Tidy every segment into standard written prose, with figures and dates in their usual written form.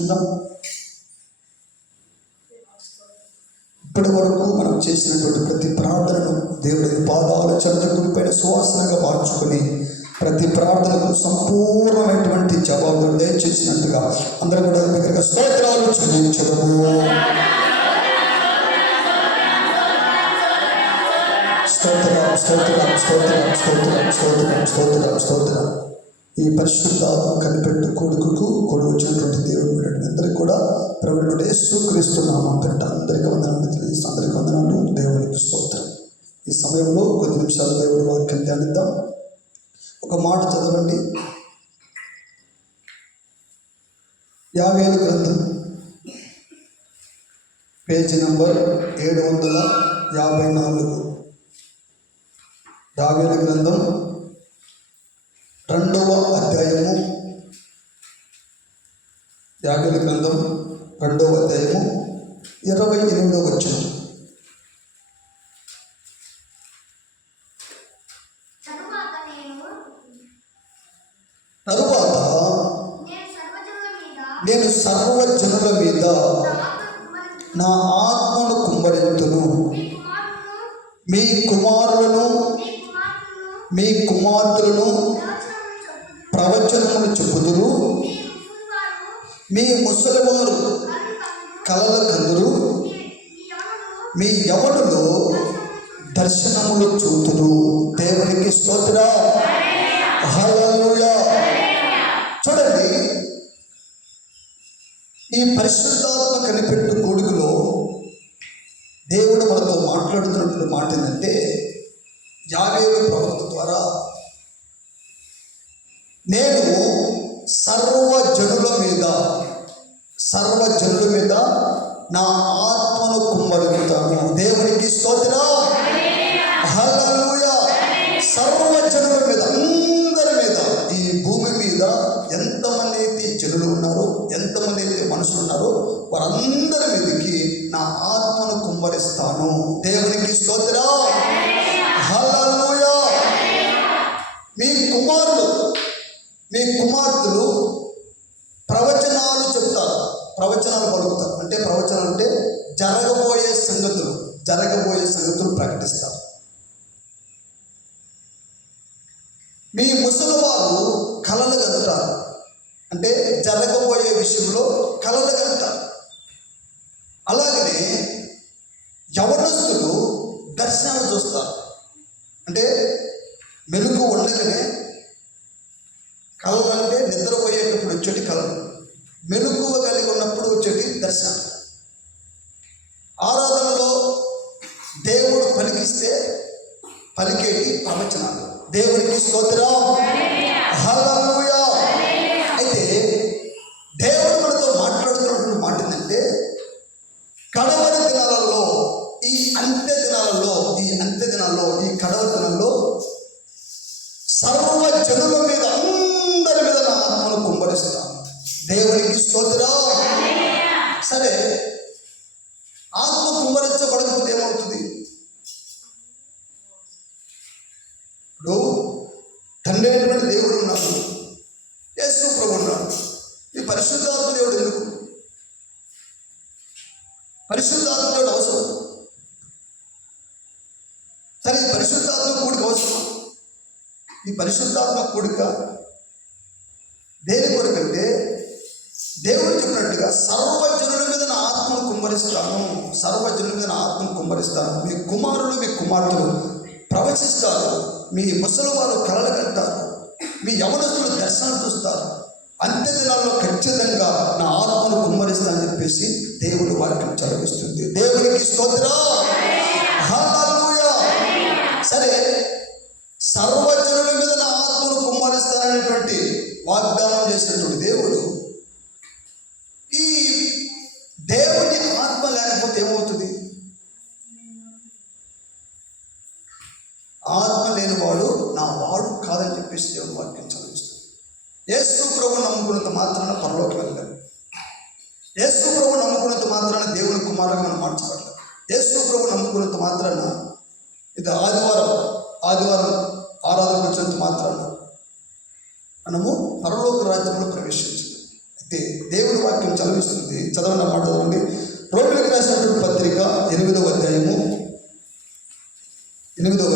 సమర్పించుకుందాం. ఇప్పటి వరకు మనం చేసినటువంటి ప్రతి ప్రార్థనను దేవుడి పాదాల చెంత గురిపైన సువాసనగా మార్చుకొని ప్రతి ప్రార్థనకు సంపూర్ణమైనటువంటి జవాబులు దయచేసినట్టుగా అందరూ కూడా దగ్గరగా స్తోత్రాలు చెల్లించడము. స్తోత్రం స్తోత్రం స్తోత్రం స్తోత్రం స్తోత్రం స్తోత్రం స్తోత్రం. ఈ పరిశుద్ధాత్మ కనిపెట్టు కొడుకుకు కొడు వచ్చినటువంటి దేవుడు అందరికీ కూడా ప్రభువుడు యేసుక్రీస్తు నామం పేరిట అందరికీ వందనాలు తెలియజేస్తూ అందరికీ వందనాలు. దేవునికి స్తోత్రం. ఈ సమయంలో కొద్ది నిమిషాలు దేవుడి వాక్యం ధ్యానిద్దాం. ఒక మాట చదవండి. యావేలు గ్రంథం పేజీ నంబర్ 754. యావేలు గ్రంథం 2వ అధ్యాయము. యావేలు గ్రంథం 2వ అధ్యాయము 28వ వచనం. తరువాత నేను సర్వజనుల మీద నా ఆత్మను కుమ్మరింతును, మీ కుమారులను మీ కుమార్తెలను ప్రవచనములు చెప్పుదురు, మీ ముసలివారు కలల కందురు, మీ యవనులు దర్శనములు చూతురు. దేవునికి స్తోత్రం. హల్లెలూయా. చూడండి, ఈ పరిశుద్ధాత్మ కనిపెట్టు కూడికలో దేవుడు మనతో మాట్లాడుతున్నటువంటి మాట ఏంటంటే, యావేలు ప్రవక్త ద్వారా నేను సర్వజనుల మీద నా ఆత్మను కుమ్మరిస్తాను. దేవునికి స్తోత్రం. హల్లెలూయా. సర్వజనుల మీద, అందరి మీద, ఈ భూమి మీద ఎంతమంది అయితే జనులు ఉన్నారో, ఎంతమంది అయితే మనుషులు ఉన్నారో వారందరి మీదకి నా ఆత్మను కుమ్మరిస్తాను. దేవునికి స్తోత్రం. హల్లెలూయా. మీ కుమారులు మీ కుమార్తెలు ప్రవచనాలు చెప్తారు, ప్రవచనాలు పలుకుతారు. అంటే ప్రవచనాలు అంటే జరగబోయే సంగతులు ప్రకటిస్తారు. మీ ముసలివారు కలలు కంటారు. అంటే జరగబోయే విషయంలో కలలు కంటారు. అలాగనే యవనస్తులు దర్శనాలు చూస్తారు. అంటే మెలుగు ఉండగానే, కళలు అంటే నిద్రపోయేటప్పుడు వచ్చేటి కళలు, మెలుగువ కలిగి ఉన్నప్పుడు వచ్చేటి దర్శనం. ఆరాధనలో దేవుడు పలికిస్తే పలికేటి ప్రవచనాలు. దేవునికి స్తోత్రం. హల్లెలూయా. అయితే దేవుడు మనతో మాట్లాడుతున్నటువంటి మాట ఏంటంటే, కడవరి దినాలలో, ఈ అంత్య దినాలలో, ఈ కడవరి దినాల్లో సర్వజనుల మీద, అందరి మీద నా ఆత్మను కుమ్మరిస్తాను. దేవునికి స్తోత్రం. సరే, ఆత్మ కుమ్మరించబడకపోతే ఏమవుతుంది? ఇప్పుడు తండ్రి అయినటువంటి దేవుడు ఉన్నాడు, యేసు ప్రభు ఉన్నాడు. ఈ పరిశుద్ధాత్మ దేవుడు ఎందుకు? పరిశుద్ధాత్మ దేవుడు అవసరం. సరే, ఈ పరిశుద్ధాత్మ కూడిక అవసరం. ఈ పరిశుద్ధాత్మ కూడిక దేని కొరకంటే, దేవుడు చెప్పినట్టుగా సర్వజనుల మీద నా ఆత్మను కుమ్మరిస్తాను. మీ కుమారులు మీ కుమార్తెలు ప్రవచిస్తారు, మీ ముసలివారు కలలు కంటారు, మీ యవనస్తులు దర్శనం చూస్తారు. అంత్య దినాల్లో ఖచ్చితంగా నా ఆత్మను కుమ్మరిస్తానని చెప్పేసి దేవుడు వాక్యం చదివిస్తుంది. దేవునికి స్తోత్రం. హల్లెలూయా. సరే, సర్వజనుల మీద నా ఆత్మను కుమ్మరిస్తాననేటువంటి వాగ్దానం చేసినటువంటి దేవుడు, ఈ దేవుని ఆత్మ లేకపోతే ఏమవుతుంది? ఆత్మ లేనివాడు నా వాడు కాదని చెప్పేసి దేవుని వాక్యం చదివిస్తుంది. యేసు ప్రభు నమ్ముకున్నంత మాత్రాన పరలోకి వెళ్ళలేదు. యేసు ప్రభు నమ్ముకున్నంత మాత్రాన దేవుని కుమారుగా మనం మార్చబడలేదు. యేసు ప్రభు నమ్ముకున్నంత మాత్రాన ఇది ఆదివారం ఆరాధనకు వచ్చినంత మాత్రాన మనము పరలోక రాజ్యంలో ప్రవేశించాలి. అయితే దేవుడి వాక్యం చదివిస్తుంది. చదవన్న మాట చదవండి. రోమిలకు రాసినటువంటి పత్రిక 8వ అధ్యాయము 8వ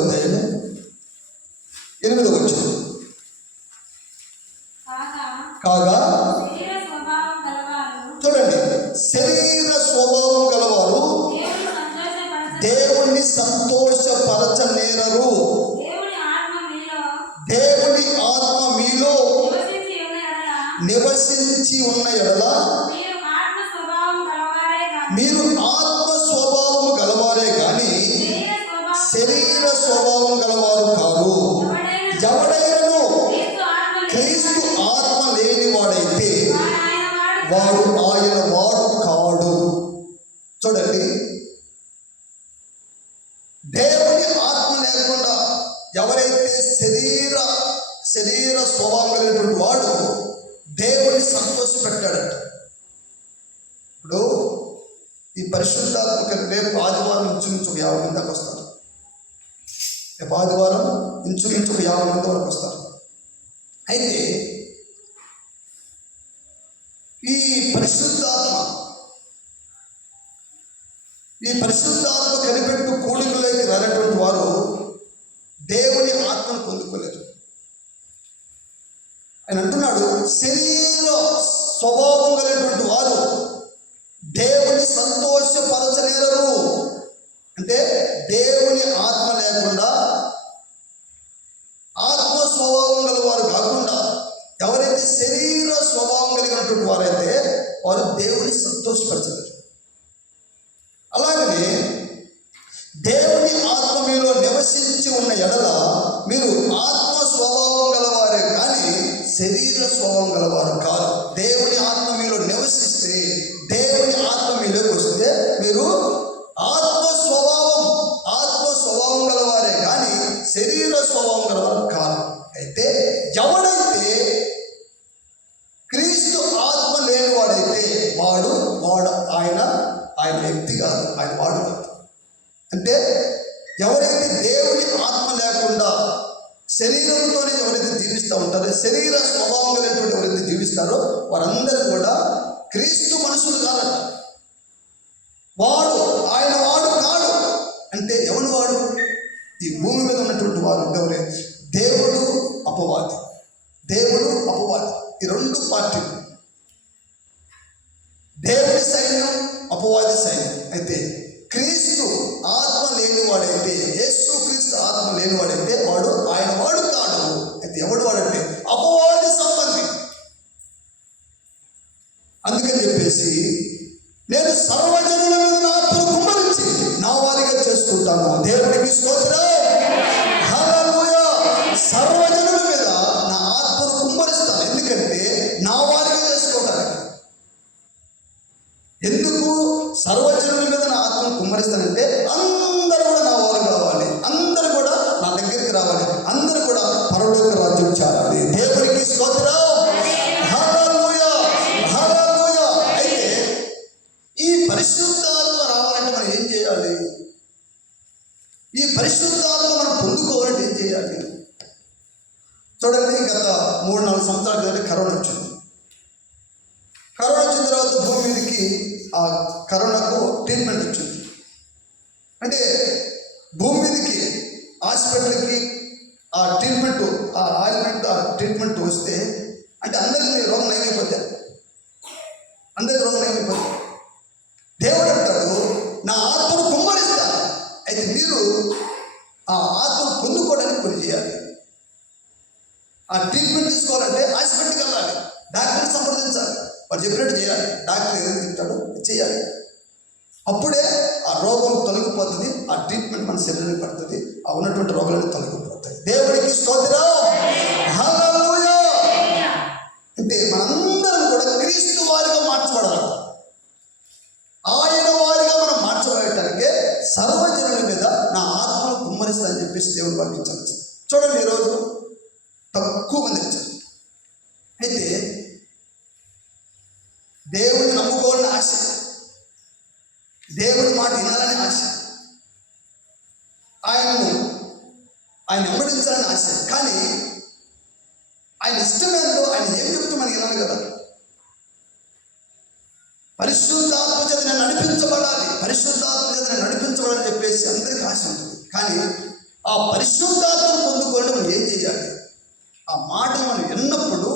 వచనం. కాగా చూడండి, శరీర స్వభావం గలవారు దేవుణ్ణి సంతోషపరచనేరరు. దేవుని ఆత్మ మీలో నివసించి ఉన్న ఎడల మీరు ఆత్మ స్వభావం గలవారే గాని శరీర స్వభావం గలవారు కాదు. ఎవడైనను క్రీస్తు ఆత్మ లేని వాడైతే వాడు ఆయన వాడు కాడు. చూడండి, దేవుని ఆత్మ లేకుండా ఎవరైతే శరీర స్వభావం కలిగినటువంటి వాడు దేవుని సంతోషపెట్టాడట. ఇప్పుడు ఈ పరిశుద్ధాత్మక రేపు ఆదివారం ఇంచుమించు 50 మంది దాకా వస్తారు. రేపు ఆదివారం ఇంచుమించు 50 మంది వరకు వస్తారు. అయితే ఈ పరిశుద్ధాత్మ కనిపెట్టు కూడికలోకి రానటువంటి వారు దేవుని ఆత్మను పొందుకోలేరు. ఆయన అంటున్నాడు, శరీర స్వభావం కలిగినటువంటి వారు దేవుని సంతోషపరచలేరు. అంటే దేవుని ఆత్మ లేకుండా, ఆత్మ స్వభావం గల వారు కాకుండా ఎవరైతే శరీర స్వభావం కలిగినటువంటి వారైతే వారు దేవుని సంతోషపరచలేరు. అలాగనే దేవుని ఆత్మ మీలో నివసించి ఉన్న ఎడల మీరు ఆత్మ స్వభావం గలవారే కానీ శరీర స్వభావం గలవారు కాదు. దేవుని ఆత్మ మీలో నివసిస్తే, దేవుని ఆత్మ మీలోకి వస్తే మీరు ఆత్మ స్వభావం గలవారే కానీ శరీర స్వభావం గలవారు కాదు. అయితే ఎవడైతే క్రీస్తు ఆత్మ లేనివాడైతే వాడు ఆయన వ్యక్తి కాదు, ఆయన వాడు కాదు. అంటే ఎవరైతే దేవుని ఆత్మ లేకుండా శరీరంతోనే ఎవరైతే జీవిస్తూ ఉంటారో, శరీర స్వభావం కలిగినటువంటి ఎవరైతే జీవిస్తారో వారందరూ కూడా క్రీస్తు మనుషులు కాదట. ఆయన వాడు కాడు. అంటే ఎవడు వాడు? ఈ భూమి మీద ఉన్నటువంటి వారు ఎవరే? దేవుడు అపవాది. ఈ 2 పార్టీలు, దేవుడి సైన్యం, అపవాది సైన్యం. అయితే క్రీస్తు ఆత్మ లేనివాడైతే, యేసు క్రీస్తు ఆత్మ లేనివాడైతే వాడు ఆయన వాడు కాడు. అయితే ఎవడు వాడంటే అపవాది సంబంధి. అందుకని చెప్పేసి నేను సర్వజనుల మీద నా ఆత్మను కుమ్మరించి నా వారిగా చేసుకుంటాను. దేవుడికి స్తోత్రం, హల్లెలూయా. సర్వజనుల మీద నా ఆత్మను కుమ్మరిస్తాను. ఎందుకంటే నా వారిగా చేసుకోవడానికి. ఎందుకు సర్వజనుల మీద నా ఆత్మను కుమ్మరిస్తానంటే అందరూ కూడా నా వారు కావాలి, అందరూ కూడా నా దగ్గరికి రావాలి, అందరూ కూడా పరలోక రాజ్యం చేరాలి. దేవుడికి స్తోత్రం, హల్లెలూయా, హల్లెలూయా. అయితే ఈ పరిశుద్ధాత్మ రావాలంటే మనం ఏం చేయాలి? ఈ పరిశుద్ధాత్మ మనం పొందుకోవాలంటే ఏం చేయాలి? చూడండి, గత 3-4 సంవత్సరాల క్రితం కరోనా వచ్చింది. కరోనా వచ్చిన తర్వాత భూమి మీదకి ఆ కరోనాకు ట్రీట్మెంట్ వచ్చింది. అంటే భూమి మీదకి హాస్పిటల్కి ఆ ట్రీట్మెంట్ వస్తే అంటే అందరికీ రోగం నయమైపోతాయి. దేవుడు అంటాడు, నా ఆత్మను కుమ్మరిస్తా. అయితే మీరు ఆ ఆత్మను పొందుకోవడానికి కొన్ని చేయాలి. ఆ ట్రీట్మెంట్ తీసుకోవాలంటే హాస్పిటల్కి వెళ్ళాలి, డాక్టర్ని సంప్రదించాలి, వాడు చెప్పినట్టు చేయాలి. డాక్టర్ ఏదైనా చెప్తాడో చేయాలి. అప్పుడే ఆ రోగం తొలగిపోతుంది, ఆ ట్రీట్మెంట్ మన శరీరానికి పడుతుంది, ఆ ఉన్నటువంటి రోగాలను తొలగిపోతాయి. దేవుడికి స్తోత్రం, హల్లెలూయా. అంటే మనందరం కూడా క్రీస్తు వారిగా మార్చబడాలి. ఆయన వారిగా మనం మార్చబడటానికే సర్వజనుల మీద నా ఆత్మను కుమ్మరిస్తా అని చెప్పేసి దేవుడు వాక్యం. చూడండి, ఈరోజు తక్కువ మంది వచ్చారు. అయితే దేవుని నమ్ముకోవాలని ఆశ, దేవుని మాట వినాలని ఆశ, ఆయన వెంబడించాలని ఆశ. కానీ ఆయన ఇష్టమేందో, ఆయన ఏం చెప్తూ మనకి వినాలి కదా. పరిశుద్ధాత్మ చేత నేను నడిపించబడాలి, పరిశుద్ధాత్మ చేత నేను నడిపించబడాలని చెప్పేసి అందరికీ ఆశ ఉంటుంది. కానీ ఆ పరిశుద్ధాత్మను పొందుకోవడం ఏం చేయాలి? ఆ మాటలు మనం విన్నప్పుడు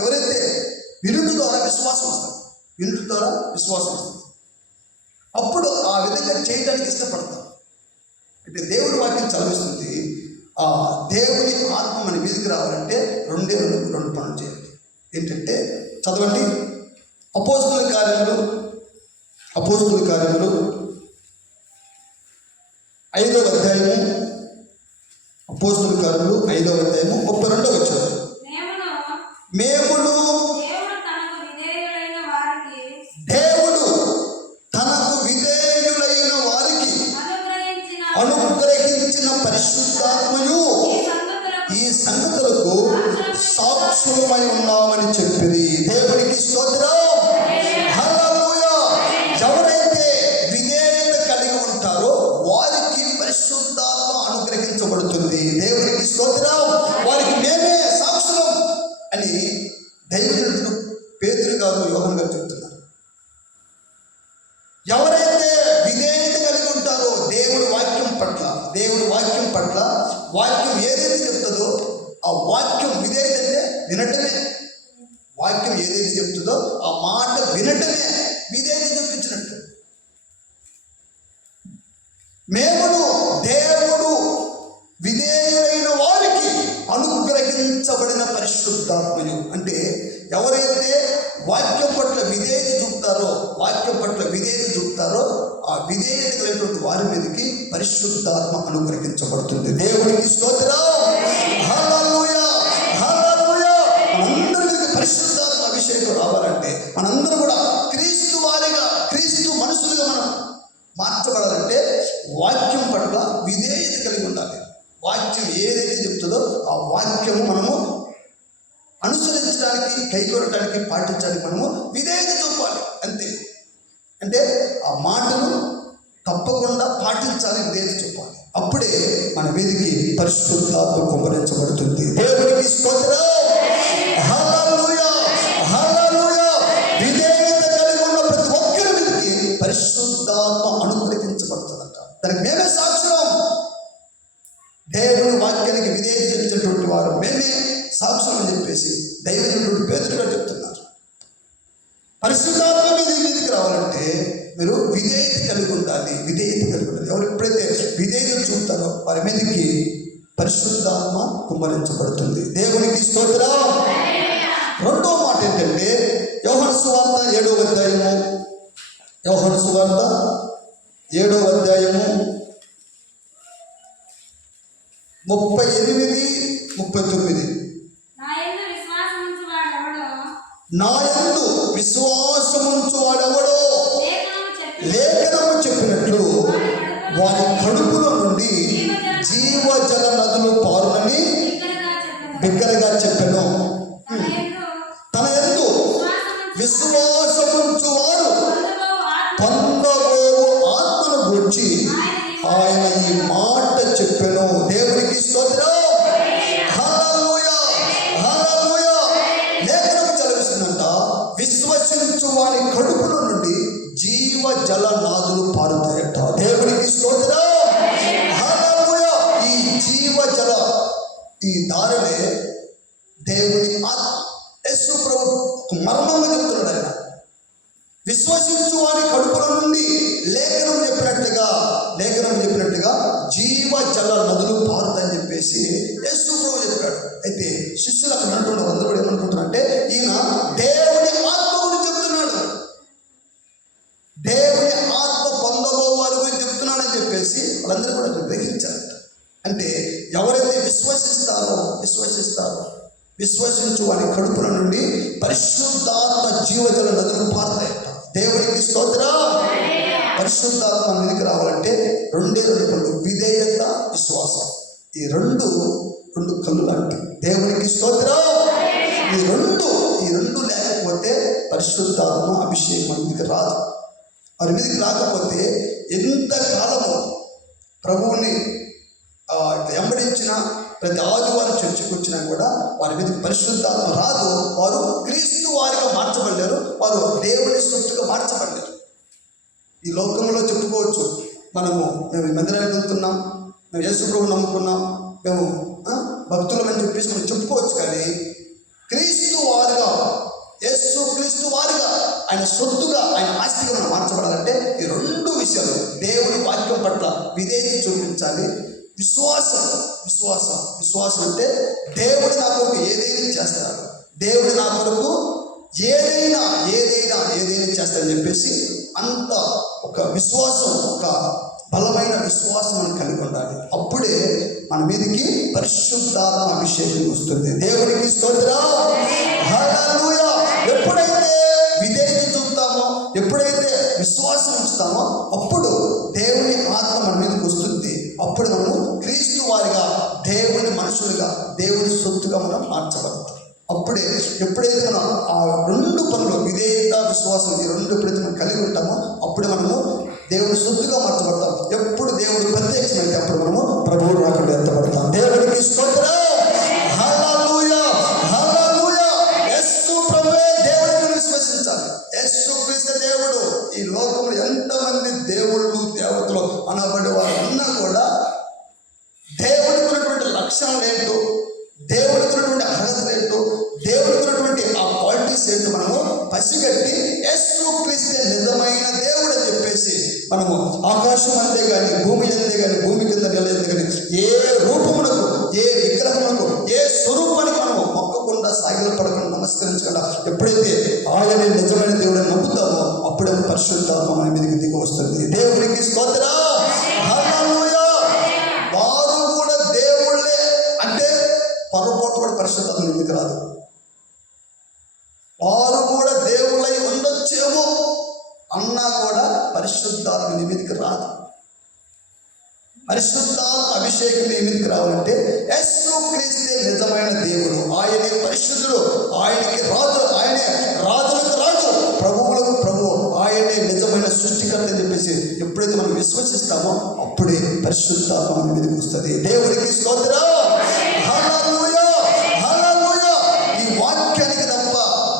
ఎవరైతే వినుట ద్వారా విశ్వాసం వస్తుంది, వినుట ద్వారా విశ్వాసం వస్తుంది. అప్పుడు ఆ విధంగా చేయడానికి ఇష్టపడతాం. అంటే దేవుడి వాక్యం చదివిస్తుంది. ఆ దేవుని ఆత్మ మన మీదకి రావాలంటే రెండు పనులు చేయాలి. ఏంటంటే చదవండి, అపోస్తుల కార్యములు 5వ అధ్యాయము, అపోస్తుల కార్యములు 5వ అధ్యాయము 32వ వచనం. మేమును దేవుడు తనకు విధేయులైన వారికి అనుగ్రహించిన పరిశుద్ధాత్మయు ఈ సంగతులకు సాక్షులమై ఉన్నామని చెప్పిరి. దేవునికి స్తోత్రం. హల్లెలూయా. ఎవరైతే విధేయత కలిగి ఉంటారో వారికి పరిశుద్ధాత్మ అనుగ్రహించబడుతుంది. దేవునికి స్తోత్రం. వారికి మేమే సాక్షులం అని దైవజనుడు పేతురు గారు, యోహాను గారు చెప్తున్నారు. ఎవరైతే విధేయత కలిగి ఉంటారో దేవుడి వాక్యం పట్ల వాక్యం ఏదైతే చెప్తుందో ఆ వాక్యం, విధేయత అంటే వినటమే. వాక్యం ఏదైతే చెప్తుందో ఆ మాట వినటమే విధేయత చూపించినట్టు. దేవుడు విధేయులైన వారికి అనుగ్రహించబడిన పరిశుద్ధాత్మయు అంటే ఎవరైతే వాక్యం పట్ల విధేయత చూపుతారో ఆ విధేయత కలిగినటువంటి వారి మీదకి పరిశుద్ధాత్మ అనుగ్రహించబడుతుంది. దేవునికి స్తోత్రం. హల్లెలూయా, హల్లెలూయా. మనందరి మీదకి పరిశుద్ధాత్మ అభిషేకం రావాలంటే మనందరూ కూడా క్రీస్తు వారిగా, క్రీస్తు మనుషులుగా మనం మార్చబడాలంటే వాక్యం పట్ల విధేయత కలిగి ఉండాలి. వాక్యం ఏదైతే చెప్తుందో ఆ వాక్యము మనము అనుసరించడానికి, కైకొనడానికి, పాటించడానికి మనము విధేయత చూపాలి. అంతే. అంటే ఆ మాటలు తప్పకుండా పాటించాలి, విధేయత చూపాలి. అప్పుడే మన మీదికి పరిశుద్ధాత్మ కుమ్మరించబడుతుంది. దేవునికి స్తోత్రం. హల్లెలూయా, హల్లెలూయా. విధేయత కలిగి ఉన్న ప్రతి ఒక్కరి మీదికి పరిశుద్ధాత్మ అనుగ్రహించబడుతుందంట. దానికి మేమే సాక్షులం. దేవుని వాక్యానికి విధేయత చూపించినటువంటి వారు మేమే సాక్షులం అని చెప్పేసి దైవజనుడు పేతురు గారు చెప్తున్నారు. పరిశుద్ధాత్మ మీదికి రావాలంటే మీరు విధేయత కలిగి ఉండాలి. ఎవరు ఎప్పుడైతే విధేయత చూపుతారో వారి మీదకి పరిశుద్ధాత్మ కుమ్మరించబడుతుంది. దేవునికి స్తోత్రం. రెండో మాట ఏంటంటే యోహాను సువార్త 7వ అధ్యాయము 38-39. నా యందు విశ్వాసముంచు వాడెవడో లేఖనము చెప్పినట్లు వారి కడుపులో నుండి జీవజల నదులు పారునని బిగ్గరగా చెప్పెను. తన యందు విశ్వాసముంచు వారు పొందబోవు ఆత్మను గూర్చి ఆయన ఈ మాట చెప్పెను. దేవునికి స్తోత్రం. హల్లెలూయా, హల్లెలూయా. లేఖనం చదివిస్తుందంట, విశ్వసించు వారి కడుపులో నుండి జీవ జల నాదులు పారుతాయట. దేవునికి స్తోత్రం. హల్లెలూయా. ఈ జీవ జల, ఈ దారినే దేవుని ఆత్మ. యేసు ప్రభు మర్మంగా చెప్తున్నాడు ఆయన. విశ్వసించు వారి కడుపుల నుండి లేఖనం చెప్పినట్టుగా జీవ జల నదులు పారుతాయని చెప్పేసి యేసు ప్రభు చెప్పాడు. అయితే శిష్యులు అక్కడ ఉన్నటువంటి అందరూ కూడా ఏమనుకుంటున్నారంటే ఈయన దేవుని ఆత్మ గురించి చెప్తున్నాడు, దేవుని ఆత్మ పొందబో వారి గురించి చెప్తున్నాడని చెప్పేసి వాళ్ళందరూ కూడా గ్రహించారట. అంటే ఎవరైతే విశ్వసించు వారి కడుపుల నుండి పరిశుద్ధాత్మ జీవజల నదులు పారుతాయట. దేవునికి స్తోత్రం. పరిశుద్ధాత్మ మీదకి రావాలంటే రెండే పనులు, విధేయత, విశ్వాసం. ఈ రెండు కళ్ళు లాంటివి. దేవునికి స్తోత్రం. ఈ రెండు లేకపోతే పరిశుద్ధాత్మ అభిషేకం మీదకి రాదు. వారి మీదకి రాకపోతే ఎంతకాలము ప్రభువుని వెంబడించిన ప్రతి ఆదివారం చర్చకు వచ్చినా కూడా వారి మీదకి పరిశుద్ధాత్మ రాదు. వారు క్రీస్తు వారిగా మార్చబడాలి. వారు దేవుని సొత్తుగా మార్చబడ్డారు. ఈ లోకంలో చెప్పుకోవచ్చు, మేము ఈ మందిరానికి వెళ్తున్నాం, మేము యేసు ప్రభువుని నమ్ముకున్నాం, మేము భక్తులమని చెప్పేసి మనం చెప్పుకోవచ్చు. కానీ క్రీస్తు వారుగా, యేసు క్రీస్తు వారుగా, ఆయన సొత్తుగా, ఆయన ఆస్తిగా మనం మార్చబడాలంటే ఈ రెండు విషయాలు, దేవుని వాక్యం పట్ల విధేయత చూపించాలి. విశ్వాసం అంటే దేవుడు నా కొరకు ఏదైనా చేస్తారు, దేవుడు నా కొరకు ఏదైనా చేస్తారని చెప్పేసి అంత ఒక విశ్వాసం, ఒక బలమైన విశ్వాసం మనం కలిగి ఉండాలి. అప్పుడే మన మీదకి పరిశుద్ధాత్మ అభిషేకం వస్తుంది. దేవునికి స్తోత్రం, హల్లెలూయా. ఎప్పుడైతే విధేయత చూపుతామో, ఎప్పుడైతే విశ్వాసం ఉంచుతామో, అప్పుడు దేవుని ఆత్మ మన మీదకి వస్తుంది. అప్పుడు మనము క్రీస్తు వారిగా, దేవుని మనుషులుగా, దేవుని సొత్తుగా మనం మార్చబడతాం. అప్పుడే ఎప్పుడైతే మనం ఆ రెండు పనులు, విధేయత, విశ్వాసం, ఈ రెండు ఎప్పుడైతే మనం కలిగి ఉంటామో అప్పుడే మనము దేవుని సొత్తుగా మార్చబడతాం. ఎప్పుడు దేవుడు ప్రత్యక్షమైతే అప్పుడు మనము ప్రభువు రాకడ ఎత్తబడతాం. దేవునికి స్తోత్రం, హల్లెలూయా, హల్లెలూయా. యేసు ప్రభువే దేవుడిని విశ్వసించాలి. యేసు క్రీస్తు దేవుడు. ఈ లోకంలో ఎంతమంది దేవుళ్ళు, దేవతలు అనబడే వారు ఉన్నా కూడా దేవుడికి ఉన్నటువంటి లక్షణాలు ఏంటో, దేవుడికి ఉన్నటువంటి అర్హతలు ఏంటో, దేవుడికి ఉన్నటువంటి ఆ క్వాలిటీస్ ఏంటో మనము పసిగట్టి యేసు క్రీస్తే నిజమైన దేవుడు అని చెప్పేసి మనము ఆకాశం అంతే కానీ, భూమి అంతే కానీ, భూమి కింద నిలయంతే కానీ, ఏ రూపమునకు, ఏ విగ్రహమునకు, ఏ స్వరూపానికి మనము మొక్కకుండా, సాగిల పడకుండా, నమస్కరించకుండా ఎప్పుడైతే ఆయన నిజమైన దేవుడిని నమ్ముతామో అప్పుడే పరిశుద్ధాత్మ మన మీదకి దిగి వస్తుంది. దేవునికి స్తోత్రం, హల్లెలూయా. వారు కూడా దేవుళ్ళే అంటే పొరపాటు కూడా పరిశుద్ధాత్మ మీదకి రాదు. వారు కూడా దేవుళ్ళై ఉండొచ్చేమో అన్నా కూడా పరిశుద్ధాత్మ మీదకి రాదు. పరిశుద్ధాత్మ అభిషేకం మీదకి రావాలంటే యేసు క్రీస్తే నిజమైన దేవుడు, ఆయనే పరిశుద్ధుడు, ఆయనకి రాజు, ఆయనే రాజులకు రాజు, ప్రభువులకు ప్రభువు, ఆయనే నిజమైన సృష్టికర్త అని చెప్పేసి ఎప్పుడైతే మనం విశ్వసిస్తామో అప్పుడే పరిశుద్ధాత్మ మన మీదకి వస్తుంది. దేవునికి స్తోత్రం, హల్లెలూయా, హల్లెలూయా. ఈ వాక్యానికి తప్ప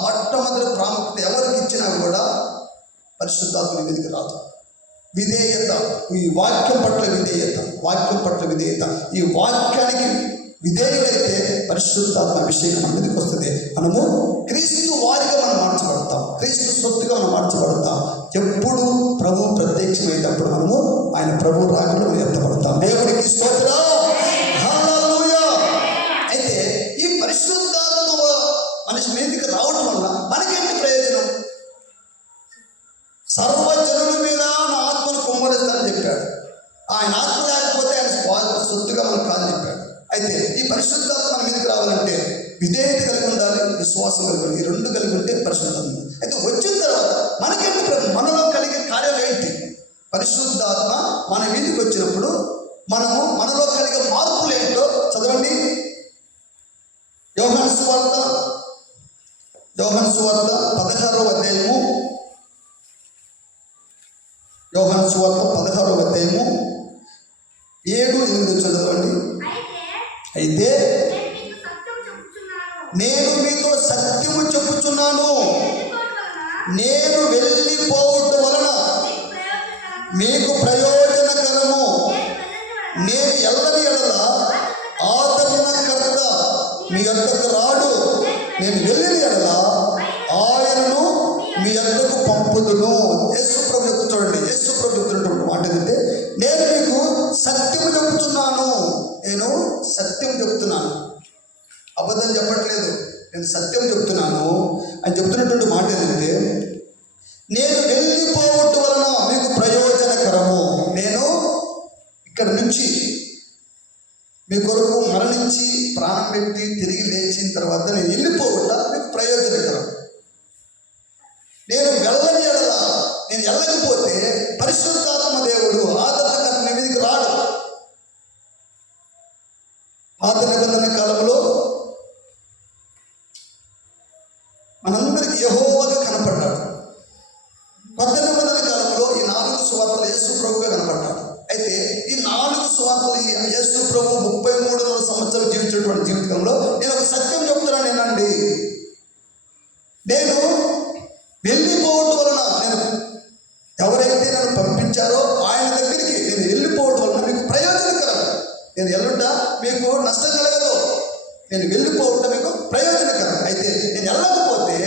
మొట్టమొదటి ప్రాముఖ్యత ఎవరికి ఇచ్చినా కూడా పరిశుద్ధాత్మ మీదకి రాదు. విధేయత, ఈ వాక్యం పట్ల విధేయత, ఈ వాక్యానికి విధేయులైతే పరిశుద్ధాత్మ అభిషేకం మన మీదకి వస్తుంది. మనము క్రీస్తు వారిగా మనం మార్చబడతాం, క్రీస్తు సొత్తుగా మనం మార్చబడతాం. ఎప్పుడు ప్రభు ప్రత్యక్షమైనప్పుడు మనము ఆయన ప్రభు రాకడలో మనం ఎత్తబడతాం. దేవునికి స్తోత్రం, హల్లెలూయా. అయితే ఈ పరిశుద్ధాత్మ మనిషి మీదకి రావడం వల్ల మనకేంటి ప్రయోజనం? సర్వజనుల మీద నా ఆత్మను కుమ్మరిస్తానని చెప్పాడు. ఆయన ఆత్మ లేకపోతే ఆయన సొత్తుగా మనం కాదని చెప్పాడు. అయితే ఈ పరిశుద్ధాత్మ మన మీదకి రావాలంటే విధేయత కలిగి ఉండాలి, విశ్వాసం కలిగి ఉండాలి. ఈ రెండు కలిగి ఉంటే పరిశుద్ధాత్మ. అయితే వచ్చిన తర్వాత మనకేంటి, మనలో కలిగే కార్యాలు ఏంటి? పరిశుద్ధాత్మ మన మీదకి వచ్చినప్పుడు మనలో కలిగే మార్పులు ఏంటో చదవండి. యోహాను సువార్త 16వ అధ్యాయము, యోహాను సువార్త 16వ అధ్యాయము 7-8 చదవండి. అయితే నేను మీతో సత్యము చెప్పుచున్నాను, నేను వెళ్ళిపోవటం వలన మీకు ప్రయోజనకరము. నేను ఎల్లని ఎడల ఆదరణకర్త మీ యొద్దకు రాడు, నేను వెళ్ళిన ఎడల ఆయనను మీ యొద్దకు పంపుదును. యేసు ప్రభు చెప్తూ చూడండి, యేసు ప్రభు చెప్తున్నటువంటి మాట ఏంటంటే, నేను మీకు సత్యము చెప్తున్నాను, నేను సత్యం చెప్తున్నాను, అబద్ధం చెప్పట్లేదు, నేను సత్యం చెప్తున్నాను అని చెప్తున్నటువంటి మాట ఏంటంటే, నేను వెళ్ళిపోవటం వలన మీకు ప్రయోజనకరము. నేను ఇక్కడ నుంచి మీ కొరకు మరణించి ప్రాణం పెట్టి తిరిగి లేచిన తర్వాత నేను వెళ్ళిపోవట మీకు ప్రయోజనకరం. నేను వెళ్ళని ఎడల, నేను వెళ్ళకపోతే పరిశుద్ధాత్మ దేవుడు ఆదరణకర్త మీ మీదకి రాడు. పాత నిబంధన కాలంలో మనందరికి యెహోవాగా కనపడ్డాడు. కొత్త నిబంధన కాలంలో ఈ 4 సువార్తలు యేసు ప్రభువుగా కనపడ్డాడు. అయితే ఈ 4 సువార్తలు యేసు ప్రభు 33 సంవత్సరాలు జీవించినటువంటి జీవితంలో నేను ఒక సత్యం చెప్తున్నాను. నేనండి, నేను వెళ్ళిపోవటం వలన నేను ఎవరైతే నన్ను పంపించారో ఆయన దగ్గరికి నేను వెళ్ళిపోవటం వలన మీకు ప్రయోజనకరం. నేను వెళ్ళుంటా మీకు నష్టం కలగదు. నేను వెళ్ళిపోవటం మీకు ప్రయోజనకరం. అయితే నేను వెళ్ళకపోతే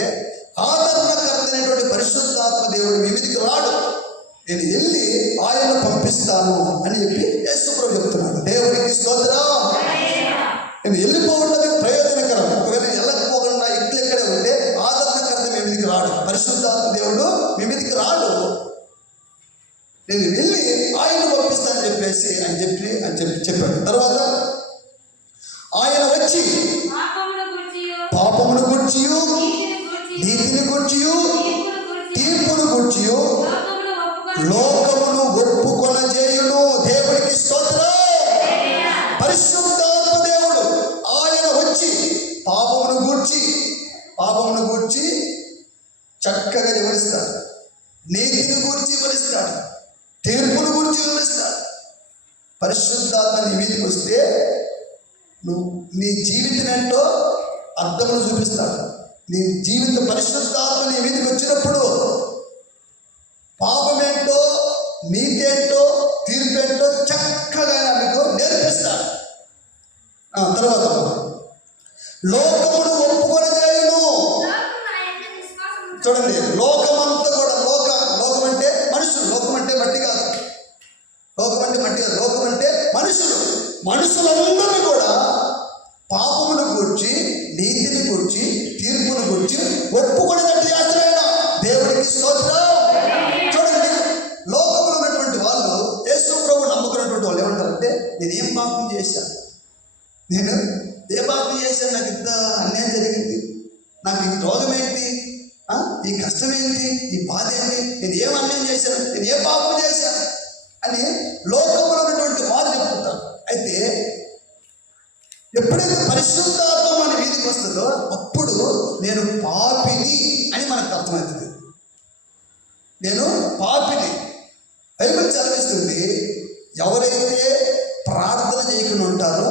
ఆదరణకర్త అనేటువంటి పరిశుద్ధాత్మ దేవుడు మీ మీదకి రాడు. నేను వెళ్ళి ఆయన పంపిస్తాను అని చెప్పి యేసు ప్రభువు చెప్తున్నాడు. దేవుడికి స్తోత్రం. నేను వెళ్ళిపోవటం మీకు ప్రయోజనకరం. ఒకవేళ నేను వెళ్ళకపోకుండా ఇక్కడే ఉంటే ఆదరణకర్త మీ మీదకి రాడు. పరిశుద్ధాత్మ దేవుడు మీ మీదకి రాడు. నేను వెళ్ళి ఆయన పంపిస్తానని చెప్పేసి చెప్పాడు. తర్వాత ఆయన వచ్చి పాపమును గూర్చియు నీతిని గూర్చియు తీర్పును గూర్చియు లోకమును ఒప్పుకొనజేయును. దేవుడికి స్తోత్రం. పరిశుద్ధాత్మ దేవుడు ఆయన వచ్చి పాపమును గూర్చి చక్కగా వివరిస్తాడు. నీతిని గూర్చి వివరిస్తాడు. తీర్పును గురించి వివరిస్తాడు. పరిశుద్ధాత్మ నీ మీదకి వస్తే నువ్వు నీ జీవితం ఏంటో అర్థమును చూపిస్తాడు. నీ జీవిత పరిశుద్ధాత్మ నీ మీదకి వచ్చినప్పుడు పాపం ఏంటో, నీతి ఏంటో, తీర్పు ఏంటో చక్కగా మీకు నేర్పిస్తాడు. తర్వాత లోకమును ఒప్పుకొనజేయును. చూడండి, లోకమంతా కూడా లోకం అంటే మనుషులు. లోకం అంటే మట్టి కాదు. లోకం అంటే మనుషులందరినీ కూడా పాపమును గూర్చి, నీతిని గూర్చి, తీర్పును గూర్చి ఒప్పుకునేటట్టు చేస్తాడు. దేవుడికి స్తోత్రం. చూడండి, లోకంలో ఉన్నటువంటి వాళ్ళు యేసు ప్రభువు నమ్ముకున్నటువంటి వాళ్ళు ఏమంటారంటే, నేను ఏ పాపం చేశాను, నాకు ఇంత అన్యాయం జరిగింది, నాకు ఈ రోగం ఏంటి, ఈ కష్టం ఏంటి, ఈ బాధ ఏంటి, నేను ఏం అన్యాయం చేశాను, నేను ఏ పాపం చేశాను అని లోకంలో ఉన్నటువంటి వారు చెప్పుకుంటారు. అయితే ఎప్పుడైతే పరిశుద్ధాత్మ మన వీధికి వస్తుందో అప్పుడు నేను పాపిని అని మనకు అర్థమవుతుంది. నేను పాపిని. బైబిల్ చదివిస్తుంది, ఎవరైతే ప్రార్థన చేయకుండా ఉంటారో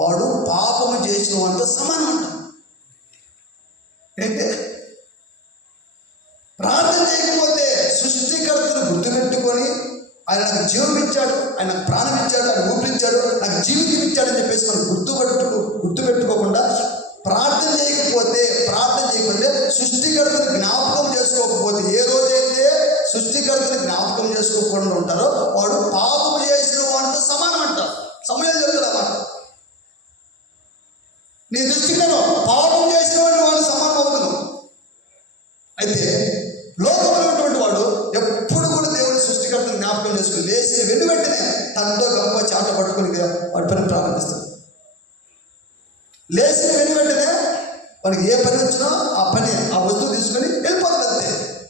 వాడు పాపము చేసిన వాడితో సమానం అంటారు. అంటే ప్రార్థన చేయకపోతే సృష్టికర్తను గుర్తుపెట్టుకొని ఆయన నాకు జీవం ఇచ్చాడు, ఆయన నాకు ప్రాణం ఇచ్చాడు, ఆయన ఊపిరిచ్చాడు, నాకు జీవితం ఇచ్చాడు అని చెప్పేసి మనం గుర్తుపెట్టుకోకుండా ప్రార్థన చేయకపోతే సృష్టికర్తను జ్ఞాపకం చేసుకోకపోతే, ఏ రోజైతే సృష్టికర్తను జ్ఞాపకం చేసుకోకుండా ఉంటారో వాడు పాపము చేసిన వాడితో సమానం అంటారు. సమయం చెప్తాడు. నీ దృష్టిలో పాపం చేసిన వాడు సమానం అవుతుంది. అయితే లోకంలో ఉన్నటువంటి వాడు ఎప్పుడు కూడా దేవుని సృష్టికర్తను జ్ఞాపకం చేసుకుని లేచి వెంటనే తనతో గొప్ప చాట పట్టుకుని వాడి పని ప్రారంభిస్తాడు. లేచిన వెంటనే వాడికి ఏ పని వచ్చినా ఆ వస్తువు తీసుకొని వెళ్ళిపోతుంది. అంతే.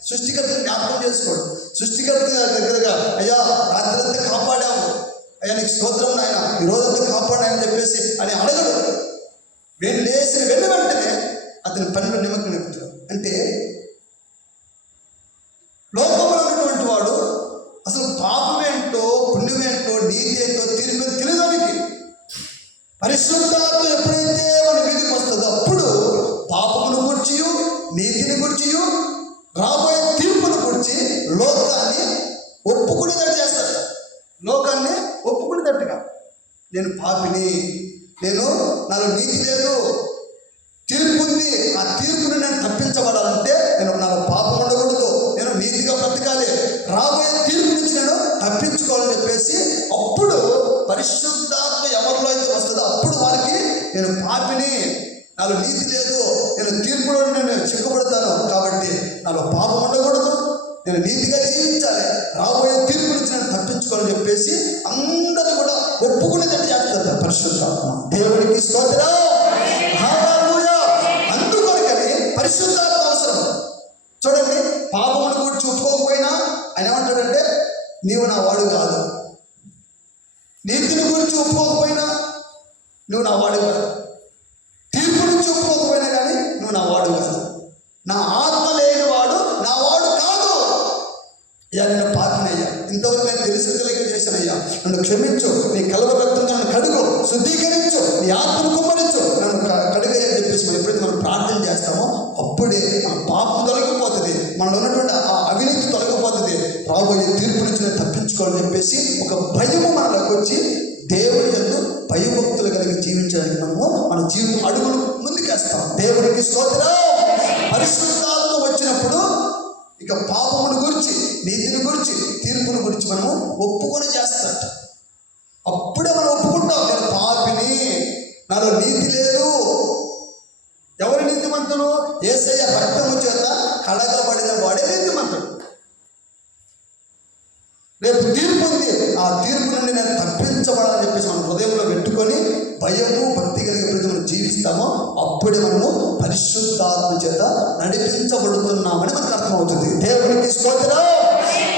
సృష్టికర్తను జ్ఞాపకం చేసుకోడు. సృష్టికర్త దగ్గరగా, అయ్యా రాత్రంతా కాపాడాము, అయ్యా నీకు స్తోత్రం నాయన, ఈ రోజంతా కాపాడాయని చెప్పేసి అని అడగడు. లేచిన వెంటనే అతని పనిలో నిమగ్నం ఎక్కుతాడు. అంటే లోకంలో ఉన్నటువంటి వాడు అసలు పాపమేంటో, పుణ్యమేంటో, నీతి ఏంటో, తీర్పు తెలియదానికి పరిశుద్ధాత్మ ఎప్పుడైతే వాడి మీదకి వస్తుందో అప్పుడు పాపమును గూర్చి, నీతిని గూర్చి, రాబోయే తీర్పును గూర్చి లోకాన్ని ఒప్పుకునేటట్టు చేస్తాడు. లోకాన్ని ఒప్పుకునేటట్టుగా, నేను పాపిని, నాలో నీతి లేదు, తీర్పు ఉంది, ఆ తీర్పుని నేను తప్పించబడాలంటే నాలో పాపం ఉండకూడదు, నేను నీతిగా బ్రతకాలి, రాబోయే తీర్పు నుంచి నేను తప్పించుకోవాలని చెప్పేసి అప్పుడు పరిశుద్ధాత్మ ఎవరిలో అయితే వస్తుందో అప్పుడు వారికి నేను పాపిని, నాలో నీతి లేదు, నేను తీర్పులో నేను చిక్కబడతాను, కాబట్టి నాలో పాపం ఉండకూడదు, నేను నీతిగా జీవించాలి, రాబోయే తీర్పు నుంచి నేను తప్పించుకోవాలని చెప్పేసి అందరూ కూడా ఒప్పుకునేటట్టు చేస్తారు పరిశుద్ధాత్మ. దేవుడికి స్తోత్రం. హల్లెలూయా. అందుకొరకని పరిశుద్ధాత్మ అవసరం. చూడండి, పాపమును గురించి ఒప్పుకోకపోయినా ఆయన ఏమంటాడంటే నీవు నా వాడు కాదు. నీతిని గురించి ఒప్పుకోకపోయినా నువ్వు నా వాడు కాదు. తీర్పు నుంచి ఒప్పుకోకపోయినా కానీ నువ్వు నా వాడు కాదు. నా ఆత్మ లేని వాడు నా వాడు కాదు. అయ్యా నేను పాపినయ్యా, ఇంతవరకు నేను తెలియక చేశానయ్యా, నన్ను క్షమించు, నీ కలువ రక్తంతో నన్ను కడుగు, శుద్ధీకరించు, నీ ఆత్మను కుమ్మరించు, నన్ను కడుగని చెప్పేసి మనం ఎప్పుడైతే మనం ప్రార్థన చేస్తామో అప్పుడే మన పాపం తొలగిపోతుంది, మనలో ఉన్నటువంటి ఆ అవినీతి తొలగిపోతుంది, రాబోయే తీర్పు నుంచి నేను తప్పించుకోవాలని చెప్పేసి ఒక భయము మనలోకి వచ్చి దేవుని యందు భయభక్తులు కలిగి జీవించడానికి మనము మన జీవితం అడుగులు ముందుకేస్తాం. దేవునికి స్తోత్రం. పరిశుద్ధాత్మ వచ్చినప్పుడు ఇక పాపమును గురించి, నీతిని గురించి, తీర్పును గురించి మనము ఒప్పుకొని చేస్తాం. అప్పుడే మనం ఒప్పుకుంటాం, నేను పాపిని, నాలో నీతి లేదు. ఎవరి నీతిమంతుడు? యేసయ్య రక్తము చేత కడగబడిన వాడే నీతిమంతుడు. రేపు తీర్పు ఉంది, ఆ తీర్పు నుండి నేను తప్పించబడాలని చెప్పేసి మన హృదయంలో పెట్టుకొని భయము భక్తి కలిగే ప్రతి మనం జీవిస్తామో అప్పుడే మనము పరిశుద్ధాత్మ చేత నడిపించబడుతున్నామని మనకు అర్థమవుతుంది. దేవునికి స్తోత్రం.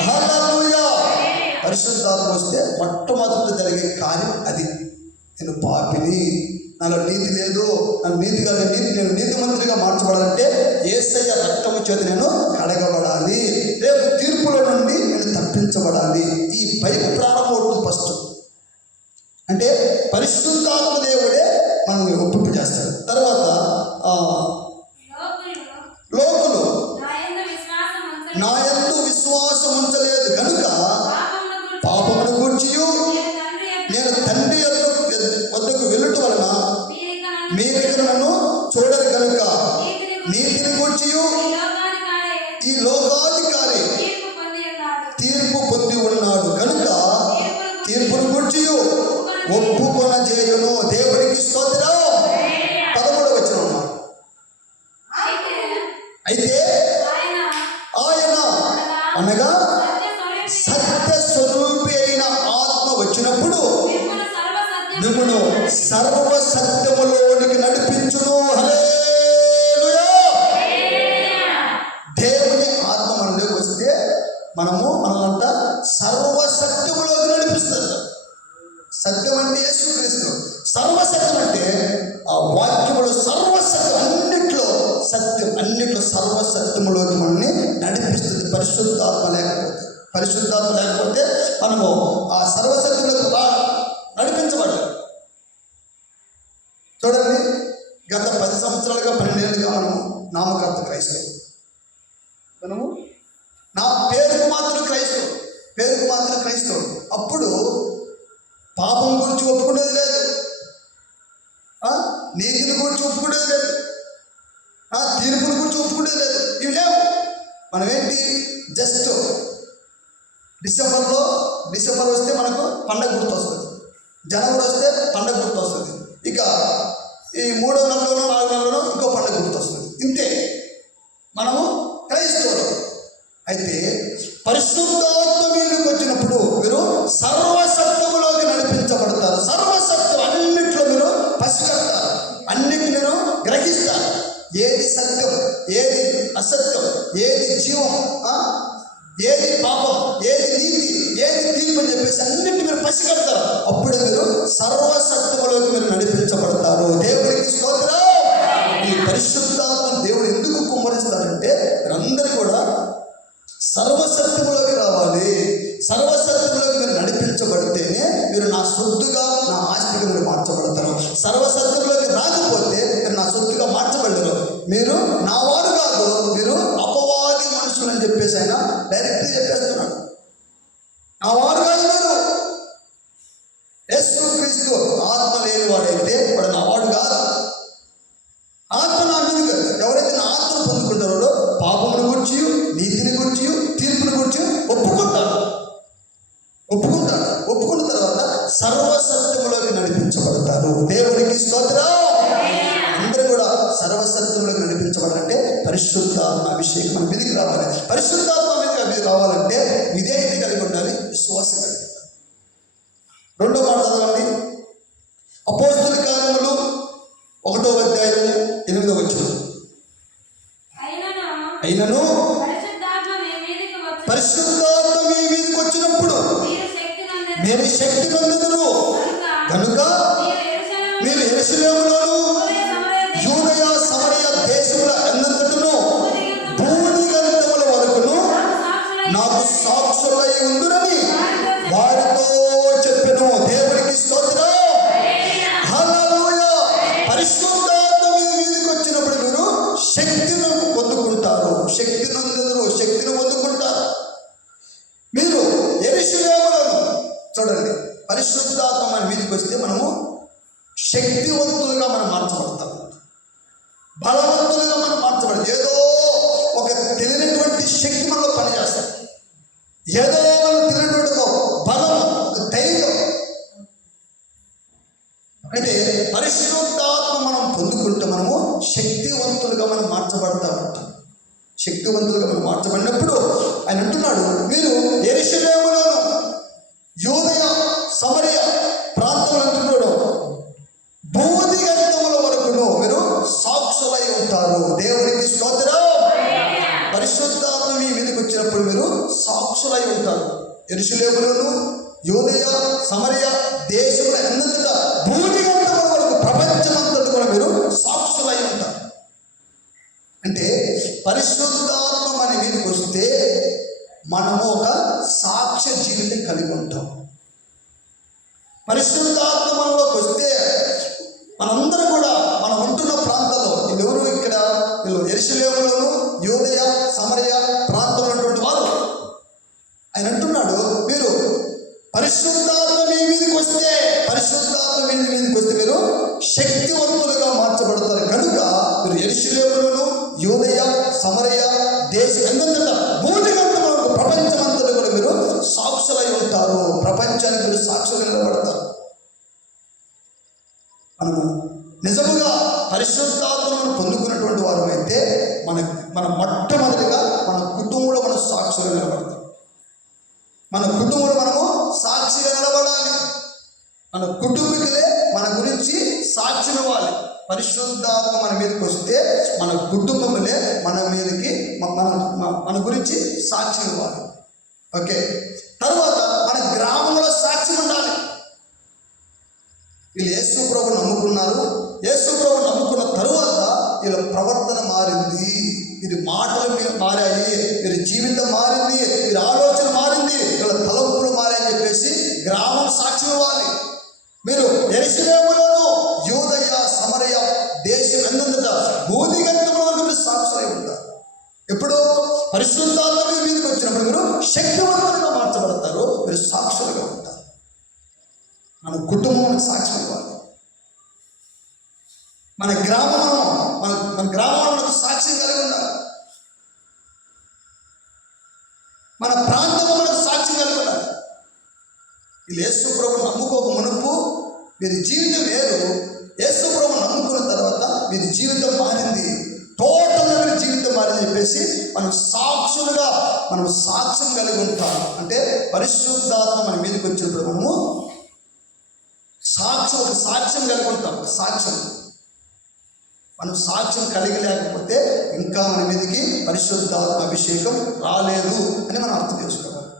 హల్లెలూయా. పరిశుద్ధాత్మ వస్తే మొట్టమొదట జరిగే కార్యం అది. నేను పాపిని, నాలో నీతి లేదు, నన్ను నేను నీతిమంతుడిగా మార్చబడాలంటే యేసయ్య రక్తము చేత నేను కడగబడాలి, రేపు తీర్పులో నుండి నేను తప్పించబడాలి. ఈ భయం ప్రారంభమవుతుంది ఫస్ట్. అంటే పరిశుద్ధాత్మ దేవుడే మనల్ని ఒప్పింపు చేస్తాడు. తర్వాత లోకులు నా యందు విశ్వాసం ఉంచలేదు కనుక పాపమును గూర్చియు నేను తండ్రి వద్దకు వెళ్ళుట వలన మీరిక నన్ను చూడరు కనుక నీతిని గూర్చియు ఈ లోకాధికారి తీర్పు పొంది ఉన్నాడు కనుక తీర్పును గూర్చియు ఒప్పుకొన చేయును. దేవునికి స్తోత్రం. 13వ వచనం. అయితే ఆయన అనగా సత్య స్వరూపి అయిన ఆత్మ వచ్చినప్పుడు మిమ్మును సర్వ సత్యములోనికి నడిపించును. హల్లెలూయా. దేవుని ఆత్మ మనలోకి వస్తే మనల్నంతా సర్వ సత్యములోకి నడిపిస్తారు. సత్యం అంటే యేసుక్రీస్తు. సర్వసత్యం అంటే ఆ వాక్యములో సర్వసత్యం, అన్నిట్లో సత్యం, అన్నిట్లో సర్వసత్యములోకి మనల్ని నడిపిస్తుంది. పరిశుద్ధాత్మ లేకపోతే మనము ఆ సర్వసత్యంలోకి నడిపించబడ్డాం. చూడండి, గత 10 సంవత్సరాలుగా 12 ఏళ్ళుగా మనము నామకార్థ క్రైస్తవులు. మనము నా పేరుకు మాత్రం క్రైస్తవుడు. అప్పుడు పాపం గురించి ఒప్పుకునేది లేదు, నీతిని గురించి ఒప్పుకునేది లేదు, తీర్పుని గురించి ఒప్పుకునేది లేదు. ఇవి లేవు. మనం ఏంటి, జస్ట్ డిసెంబర్ వస్తే మనకు పండగ గుర్తు వస్తుంది, జనవరి వస్తే పండగ గుర్తు వస్తుంది, ఇక ఈ 3వ నెలలోనో 4వ నెలలోనో ఇంకో పండగ గుర్తు వస్తుంది. ఇంతే మనము క్రైస్తవులు. అయితే పరిశుద్ధాత్మ మీదకి వచ్చినప్పుడు మీరు సర్వసత్యములోకి నడిపించబడతారు. సర్వసత్యం అన్నిట్లో మీరు పసిగడతారు, అన్నిటి మీరు గ్రహిస్తారు. ఏది సత్యం, ఏది అసత్యం, ఏది జీవం, ఏది పాపం, ఏది నీతి, ఏది తీర్పు అని చెప్పేసి అన్నింటి మీరు పసిగడతారు. అప్పుడే మీరు సర్వసత్యములోకి మీరు నడిపించబడతారు. దేవుడికి స్తోత్రం. ఈ పరిశుద్ధాత్మ దేవుడు ఎందుకు కుమ్మరిస్తాడంటే మీరందరూ కూడా సర్వసత్యములోకి రావాలి. సర్వసత్యములోకి మీరు నడిపించబడితేనే మీరు నా సొత్తుగా, నా ఆస్తిగా మీరు మార్చబడతారు. సర్వసత్యంలోకి రాకపోతే మీరు నా సొత్తుగా మార్చబడరు. మీరు నా వారు కాదు, మీరు అపవాది మనుషులు అని చెప్పేసి ఆయన డైరెక్ట్గా చెప్పేస్తున్నాడు. నా వారు కాదు మీరు. యేసుక్రీస్తు ఆత్మ లేని వాడైతే వాడు నా వాడు కాదు. ఆత్మ నా మీద ఎవరైతే నా ఆత్మను పొందుకుంటారో పాపమును గురించి, నీతిని గురించి, తీర్పుని గురించి ఒప్పుకుంటాడు. ఒప్పుకున్న తర్వాత సర్వసత్యములోకి నడిపించబడతారు. దేవునికి స్తోత్రం. అందరూ కూడా సర్వసత్యములోకి నడిపించబడాలంటే పరిశుద్ధాత్మ అభిషేకం మన మీదకి రావాలి. పరిశుద్ధాత్మ మీదకి రావాలంటే విధేయత కలిగి ఉండాలి, విశ్వాసం కలిగి ఉండాలి. 2వ మాట చదవండి. అపోస్తలుల కార్యములు 1వ అధ్యాయము 8వ వచనం. అయినను పరిశుద్ధాత్మ మీ మీదకి వచ్చినప్పుడు మీరు శక్తి పొందుదురు కనుక మీరు యెరూషలేములోను యూదయ సమరయ దేశముల ఎన్నంతటను భూదిగంతముల వరకును నాకు సాక్షులై ఉందురని వారితో చెప్పెను. దేవునికి స్తోత్రం. హల్లెలూయా. పరిశుద్ధాత్మ మీ మీదకి వచ్చినప్పుడు మీరు శక్తిని పొందుకుంటారు. శక్తి శక్తి నొందెదరు, శక్తిని పొందుకుంటారు. మీరు యెరూషలేములను చూడండి, పరిశుద్ధాత్మ మన మీదకి వస్తే మనము శక్తివంతులుగా మనం మార్చబడతాం, బలవంతులుగా మనం మార్చబడతాం. ఏదో ఒక తెలియనటువంటి శక్తి మనలో పనిచేస్తాం, ఏదో మనం తెలియనటువంటి ఒక బలం, ఒక ధైర్యం. అంటే పరిశుద్ధాత్మ మనం పొందుకుంటే మనము శక్తివంతులుగా మనం మార్చబడతామంట. శక్తివంతులుగా మనం మార్చబడినప్పుడు ఆయన అంటున్నాడు, మీరు యెరూషలేములోను యూదయ సమరయ ప్రాంతంలో అంటున్నాడు, భూదిగంతముల వరకును మీరు సాక్షులై ఉంటారు. దేవునికి స్తోత్రం. పరిశుద్ధాత్మ మీ మీదకి వచ్చినప్పుడు మీరు సాక్షులై ఉంటారు. యెరూషలేములోను యూదయ సమరయ దేశంలో ఎన్నంతటా భూదిగంతముల వరకు ప్రపంచమంతటా కూడా మీరు సాక్షులై ఉంటారు. అంటే పరిశుద్ధాత్మ మన మీదకి వస్తే మనము ఒక సాక్ష్య జీవితం కలిగి ఉంటాం. పరిశుద్ధాత్మ మనలోకి వస్తే మనందరం కూడా మనం ఉంటున్న ప్రాంతాల్లో, ఎవరు ఇక్కడ వీళ్ళు యెరూషలేములోను యూదయ సమరయ ప్రాంతంలో ఉన్నటువంటి వారు, ఆయన అంటున్నాడు, మీరు పరిశుద్ధాత్మ మీ మీదకి వస్తే, పరిశుద్ధాత్మ మీ మీదకి వస్తే మీరు శక్తివంతులుగా మార్చబడతారు. కనుక మీరు యెరూషలేములోను యూదయ సమరయ దేశం ఎంతంతటా భూదిగంతముల వరకు ప్రపంచమంతటా కూడా మీరు సాక్షులై ఉంటారు. ప్రపంచానికి మీరు సాక్షులు నిలబడతారు. మనము నిజముగా పరిశుద్ధాత్మను పొందుకున్నటువంటి వారు అయితే మన మొట్టమొదటిగా మన కుటుంబంలో మనం సాక్షులుగా నిలబడతాం. మన కుటుంబంలో మనము సాక్షిగా నిలబడాలి. మన కుటుంబీకులే మన గురించి సాక్ష్యం ఇవ్వాలి. పరిశుద్ధాత్మ మన మీదకి వస్తే మన కుటుంబములే మన మీదకి మన గురించి సాక్ష్యం ఇవ్వాలి. ఓకే, తర్వాత మన గ్రామంలో సాక్ష్యం ఉండాలి. వీళ్ళు యేసు ప్రభువును నమ్ముకున్నారు. యేసు ప్రభువును నమ్ముకున్న తరువాత వీళ్ళ ప్రవర్తన మారింది, వీరి మాటలు మారాయి, వీరి జీవితం మారింది, వీరి ఆలోచన మారింది, వీళ్ళ తలంపులు మారాయని చెప్పేసి గ్రామం సాక్ష్యం ఇవ్వాలి. మీరు యెరూషలేములోను యూదయ సమరయ దేశం ఎంతంతటా భూదిగంతముల వరకు మీరు సాక్షులై ఉంటారు. ఎప్పుడు పరిశుద్ధాత్మ మీ మీదకి వచ్చినప్పుడు మీరు శక్తివంతులుగా మార్చబడతారు, మీరు సాక్షులుగా ఉంటారు. మన కుటుంబం సాక్ష్యం ఇవ్వాలి. మన గ్రామంలో మనకు సాక్ష్యం కలిగి ఉండాలి. మన ప్రాంతంలో మనకు సాక్ష్యం కలిగి ఉండాలి. వీళ్ళు యేసు ప్రభువును నమ్ముకోక మునుపు వీరి జీవితం వేరు. యేసు ప్రభువును నమ్ముకున్న తర్వాత వీరి జీవితం మారింది, టోటల్గా వీరి జీవితం మారింది చెప్పేసి మనం సాక్షులుగా మనం సాక్ష్యం కలిగి ఉంటాం. అంటే పరిశుద్ధాత్మ మన మీదకి వచ్చినప్పుడు మనము ఒక సాక్ష్యం కలిగి ఉంటాం. మనం సాక్ష్యం కలిగి లేకపోతే ఇంకా మన మీదకి పరిశుద్ధాత్మ అభిషేకం రాలేదు అని మనం అర్థం చేసుకోవాలి.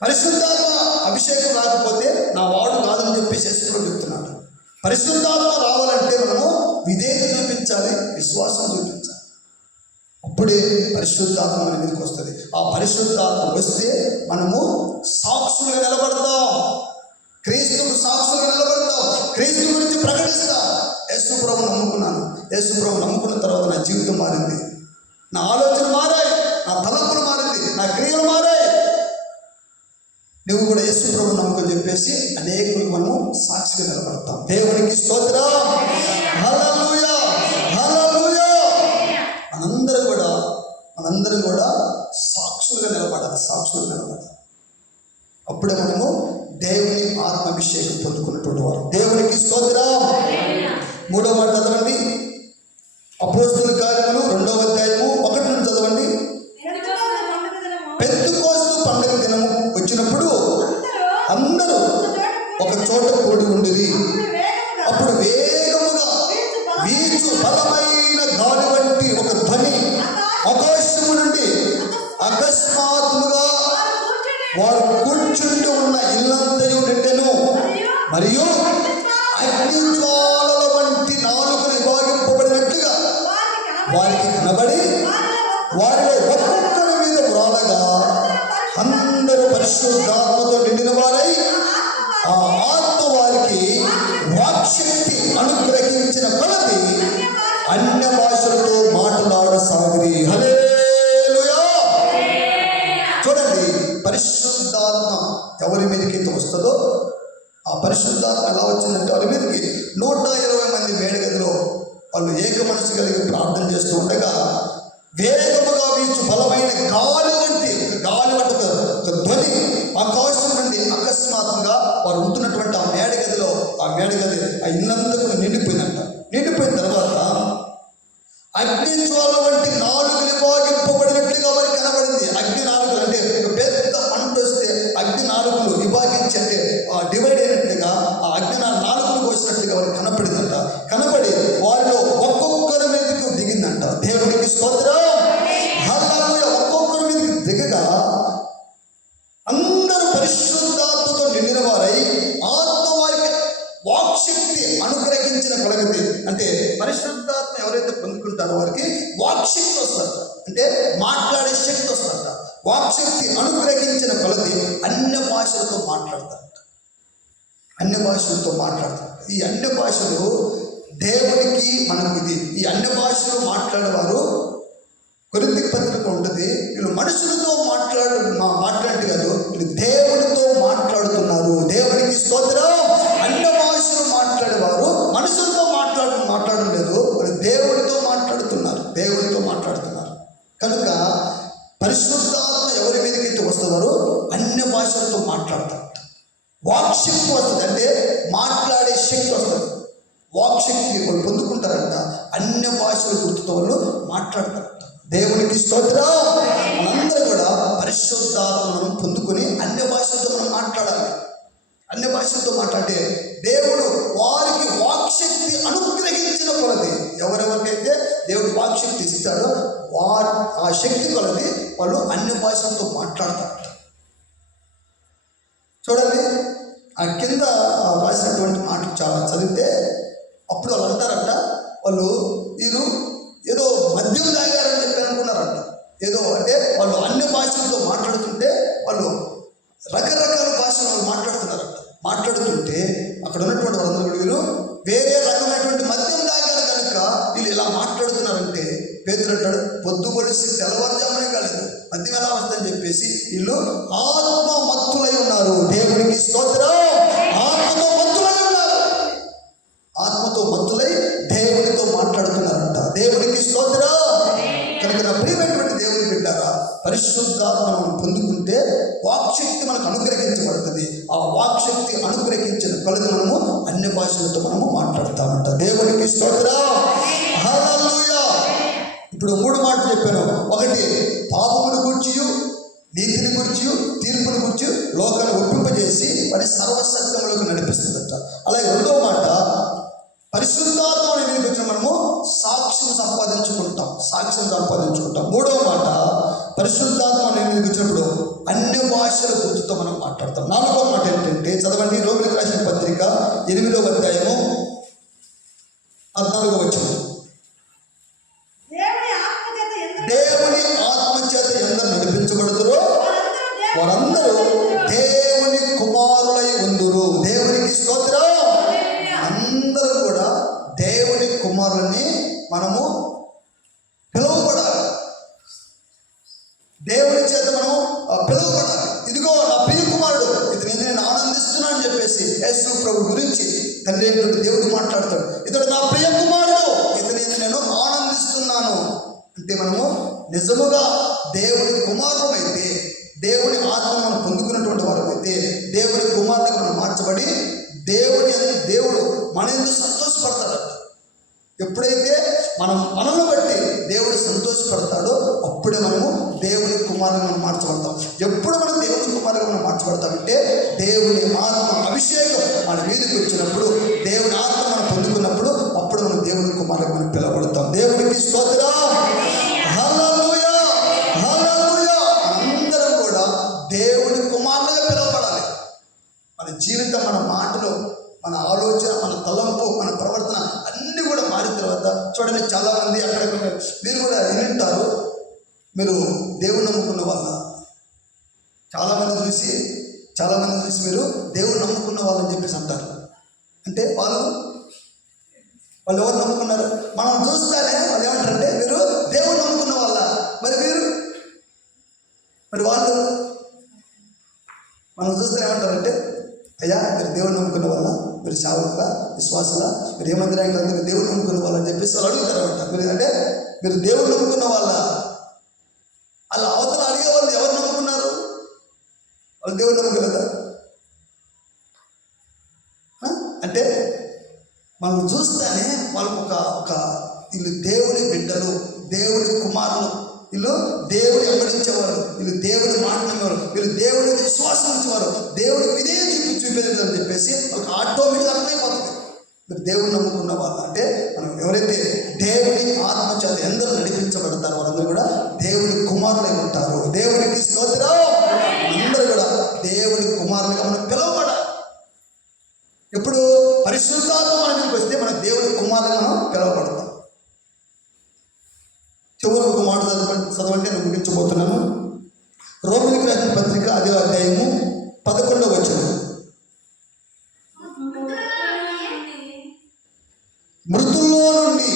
పరిశుద్ధాత్మ అభిషేకం రాకపోతే నా వాడు కాదని చెప్పేసి యేసు చెప్తున్నాడు. పరిశుద్ధాత్మ రావాలంటే మనము విధేయత చూపించాలి, విశ్వాసం చూపించాలి. అప్పుడే పరిశుద్ధాత్మ మన మీదకి వస్తుంది. ఆ పరిశుద్ధాత్మ వస్తే మనము సాక్షులుగా నిలబడతాం, క్రీస్తుకు సాక్షులుగా నిలబడతాం, క్రీస్తు గురించి ప్రకటిస్తాం. యేసు ప్రభువును నమ్ముకున్నాను, యేసు ప్రభువును నమ్ముకున్న తర్వాత నా జీవితం మారింది, నా ఆలోచన మారాయి, నా తలంపులు మారింది, నా క్రియలు మారాయి. నువ్వు కూడా యేసు ప్రభువును నమ్ముకొని చెప్పేసి అనేకులు మనము సాక్షిగా నిలబడతాం. దేవునికి స్తోత్రం. హల్లెలూయా, హల్లెలూయా. మనందరం కూడా సాక్షులుగా నిలబడాలి. అప్పుడే మనము దేవుని ఆత్మాభిషేకం పొందుకున్నటువంటి వారు. దేవునికి స్తోత్రం. 3వ మాట చదవండి. అపోస్తలుల కార్యములు 2వ అధ్యాయము 1 నుంచి చదవండి. పెంతెకోస్తు పండుగ దినము వచ్చినప్పుడు అందరూ ఒక చోట కూడి ఉండిరి. అప్పుడు వేగముగా వీచు బలమైన గాలి వంటి ఒక ధ్వని ఆకాశము నుండి అకస్మాత్తుగా వారు కూర్చుంటూ ఉన్న ఇల్లంతయు నిండెను. మరియు అగ్ని జ్వాలల వంటి నాలుకలు విభాగింపబడినట్లుగా వారికి కనబడి వారిలో ఒక్కొక్కరి మీద వ్రాలగా అందరూ పరిశుద్ధాత్మతో నిండిన వారై ఆ ఆత్మ వారికి వాక్శక్తి అనుగ్రహించిన కొలది అన్య భాషలతో మాట్లాడసాగిరి. హల్లెలూయా. మీదకైతే వస్తుందో ఆ పరిశుద్ధాత్మ ఎలా వచ్చిందంటే వాళ్ళ మీదకి 120 మంది మేడగదిలో వాళ్ళు ఏక మనసు కలిగి ప్రార్థన చేస్తూ ఉండగా వేగముగా వీచు బలమైన గాలి వంటి ఒక ధ్వని ఆకాశం నుండి అకస్మాత్తుగా వారు ఉంటున్నటువంటి ఆ మేడగది ఆ ఇల్లంతా కూడా నిండిపోయిందంట. నిండిపోయిన తర్వాత అగ్ని జ్వాల వంటి నాలుగులు విభాగింపబడినట్లుగా వారికి కనబడింది. అగ్ని నాలుగులు అంటే ఒక పెద్ద మంట వస్తే అగ్ని నాలుగులు విభాగించి అంటే డివైడ్ అయినట్లుగా ఆ అగ్ని నాలుగులు కోసినట్లుగా వారికి కనపడిందంట. కనపడి వారిలో ఒక్కొక్కరి మీదకి దిగిందంట. దేవునికి స్తోత్రం. హల్లెలూయా. ఒక్కొక్కరి మీదకి దిగగా అందరూ పరిశుద్ధాత్మతో నిండిన వారై ఆత్మ వారికి వాక్శక్తి అనుగ్రహించిన కొలది. అంటే పరిశుద్ధాత్మ ఎవరైతే పొందుకుంటారో వారికి వాక్శక్తి వస్తుందట. అంటే మాట్లాడే శక్తి వస్తుందట. వాక్శక్తి అనుగ్రహించిన కొలది అన్య భాషలతో మాట్లాడతారట. అన్య భాషలతో మాట్లాడతారట. ఈ అన్య భాషలు దేవునికి మనకు ఈ అన్య భాషలో మాట్లాడేవారు కొరింథీ పత్రిక ఉంటుంది. వీళ్ళు మనుషులతో మాట్లాడినట్టు కాదు, వీళ్ళు దేవుడితో మాట్లాడుతున్నారు. దేవునికి స్తోత్రం. అన్య భాషలు మాట్లాడేవారు మనుషులతో మాట్లాడడం లేదు, వాళ్ళు దేవుడితో మాట్లాడుతున్నారు. కనుక పరిశుద్ధాత్మ ఎవరి మీదకైతే వస్తున్నారో అన్య భాషలతో మాట్లాడతారు. వాక్శక్తి వస్తుంది, అంటే మాట్లాడే శక్తి వస్తుంది. వాక్శక్తి వాళ్ళు పొందుకుంటారంట. అన్య భాషల గుర్తుతో వాళ్ళు మాట్లాడతారంట. దేవునికి స్తోత్రం. మనందరూ కూడా పరిశుద్ధాత్మను పొందుకొని అన్య భాషలతో మనం మాట్లాడాలి. అన్య భాషలతో మాట్లాడితే దేవుడు వారికి వాక్శక్తి అనుగ్రహించిన కొలది, ఎవరెవరికైతే దేవుడు వాక్శక్తి ఇస్తాడో ఆ శక్తి కొలది వాళ్ళు అన్య భాషలతో మాట్లాడతారు. చూడండి, ఆ కింద రాసినటువంటి మాటలు చాలా చదివితే అప్పుడు వాళ్ళు అంటారంట, వాళ్ళు వీరు ఏదో మద్యం తాగారని చెప్పి అనుకున్నారంట. ఏదో అంటే వాళ్ళు అన్య భాషలతో మాట్లాడుతుంటే వాళ్ళు రకరకాల భాషలు వాళ్ళు మాట్లాడుతున్నారంట. మాట్లాడుతుంటే అక్కడ ఉన్నటువంటి వాళ్ళందరూ వీళ్ళు వేరే రకమైనటువంటి మద్యం తాగారు కనుక వీళ్ళు ఇలా మాట్లాడుతున్నారంటే పేతురు అంటాడు, పొద్దు పొడిసి తెల్లవారుజామునే కాలేదు, మద్యం ఎలా వస్తుందని చెప్పేసి వీళ్ళు ఆత్మ మత్తులై ఉన్నారు. దేవునికి స్తోత్రం. ఆత్మతో మత్తులై దేవుడితో మాట్లాడుతున్నారంట. దేవునికి స్తోత్రం. కనుక నా ప్రియమైనటువంటి దేవుని బిడ్డారా, పరిశుద్ధాత్మను పొందుకుంటే వాక్శక్తి మనకు అనుగ్రహించబడుతుంది. ఆ వాక్శక్తి అనుగ్రహించిన కొలది మనము అన్య భాషలతో మనము మాట్లాడతామంట. దేవునికి స్తోత్రం. హల్లెలూయా. ఇప్పుడు 3 మాటలు చెప్పాను. ఒకటి, పాపమును గూర్చియు నీతిని గూర్చియు తీర్పును గూర్చి లోకాన్ని ఒప్పింపజేసి వారి సర్వసత్యంలోకి నడిపిస్తుందట. అలాగే రెండవ మాట, పరిశుద్ధాత్మ అనేది వచ్చిన మనము సాక్ష్యం సంపాదించుకుంటాం. మూడవ మాట, పరిశుద్ధాత్మ అనేది వచ్చినప్పుడు అన్య భాషల గుర్తుతో మనం మాట్లాడతాం. నాలుగవ మాట ఏంటంటే, చదవండి, రోమిలకు రాసిన పత్రిక 8వ అధ్యాయము 14వ వచనం. దేవుని ఆత్మచేత ఎందరు నడిపించబడుతురో వారందరూ దేవుని కుమారులై ఉందురు. దేవునికి స్తోత్రం. అందరూ కూడా దేవుని కుమారులని మనము పిలువబడాలి. దేవుని చేత మనం పిలువబడాలి. ఇదిగో నా ప్రియ కుమారుడు, ఇతని నేను ఆనందిస్తున్నాను అని చెప్పేసి యేసు ప్రభు గురించి తండ్రి అయినటువంటి దేవుడు మాట్లాడతాడు. ఇతడు నా ప్రియ కుమారుడు, ఇతని నేను ఆనందిస్తున్నాను అంటే మనము నిజముగా దేవుని కుమారులమైతే, దేవుని ఆత్మను మనం పొందుకున్నటువంటి వారైతే, దేవుని కుమారులకు మనం మార్చబడి దేవుడు మన ఎందుకు సంతోషపడతాడు. ఎప్పుడైతే మనల్ని బట్టి దేవుడు సంతోషపడతాడో అప్పుడే మనము దేవుని కుమారులుగా మనం మార్చబడతాం. ఎప్పుడు మనం దేవుని కుమారులుగా మనం మార్చబడతామంటే దేవుని ఆత్మ అభిషేకం మన మీదకి వచ్చినప్పుడు, దేవుని ఆత్మ మనం పొందుకున్నప్పుడు అప్పుడు మనం దేవుని కుమారులుగా మనం పిలవబడతాం. దేవునికి స్తోత్రం. హల్లెలూయా. హల్లెలూయా. మనందరం కూడా దేవుని కుమారులుగా పిలవబడాలి. మన జీవితం, మన మాటలు, మన ఆలోచన, మన తలంపు, మన ప్రవర్తన అన్నీ కూడా మారిన తర్వాత చూడండి, చాలామంది అక్కడ మీరు కూడా వింటారు, మీరు దేవుని నమ్ముకున్న వాళ్ళ చాలామంది చూసి మీరు దేవుని నమ్ముకున్న వాళ్ళని చెప్పేసి అంటారు. అంటే వాళ్ళు ఎవరు నమ్ముకున్నారు? మనం చూస్తానే వాళ్ళు ఏమంటారంటే, మీరు దేవుని నమ్ముకున్న వాళ్ళ, మరి వాళ్ళు మనం చూస్తే ఏమంటారంటే, అయ్యా మీరు దేవుని నమ్ముకున్న వాళ్ళ, మీరు సేవకుల, విశ్వాసుల, మీరు ఏ మందిరానికి వెళ్తే మీరు దేవుని నమ్ముకున్న వాళ్ళని చెప్పేసి వాళ్ళు అడుగుతారనమాట. మీరు అంటే మీరు దేవుని నమ్ముకున్న వాళ్ళ, అలా అవతల అడిగే వాళ్ళు ఎవరు నమ్ముకున్నారు? వాళ్ళు దేవుని నమ్ముకోలేదా? అంటే మనం చూస్తేనే వాళ్ళకు ఒక వీళ్ళు దేవుని బిడ్డలు, దేవుని కుమారులు, వీళ్ళు దేవుని వెంబడించేవారు, వీళ్ళు దేవుని మాట నమ్మేవారు, వీళ్ళు దేవుని విశ్వాసం ఉంచేవారు, దేవుడి మీదే చూపేది అని చెప్పేసి వాళ్ళకి ఆటోమేటిక్గా అర్థమైపోతుంది. మీరు దేవుని నమ్ముకున్న వాళ్ళు అంటే మనం ఎవరైతే దేవుని ఆత్మ చేత ఎందరూ నడిపించబడతారో వాళ్ళందరూ కూడా దేవుని కుమారులై ఉంటారు. దేవునికి స్తోత్రం. అందరూ కూడా దేవుని కుమారులుగా మనం పిలువబడాలి. ఎప్పుడు పరిశుద్ధాత్మ మన మీదకి వస్తే మన దేవుని కుమారులుగా మనం పిలువబడతాం. చివరి ఒక మాట చదవండి, నేను ముగించబోతున్నాను. రోమిలికి రాసిన పత్రిక 5వ అధ్యాయము 11వ వచనం. మృతుల్లో నుండి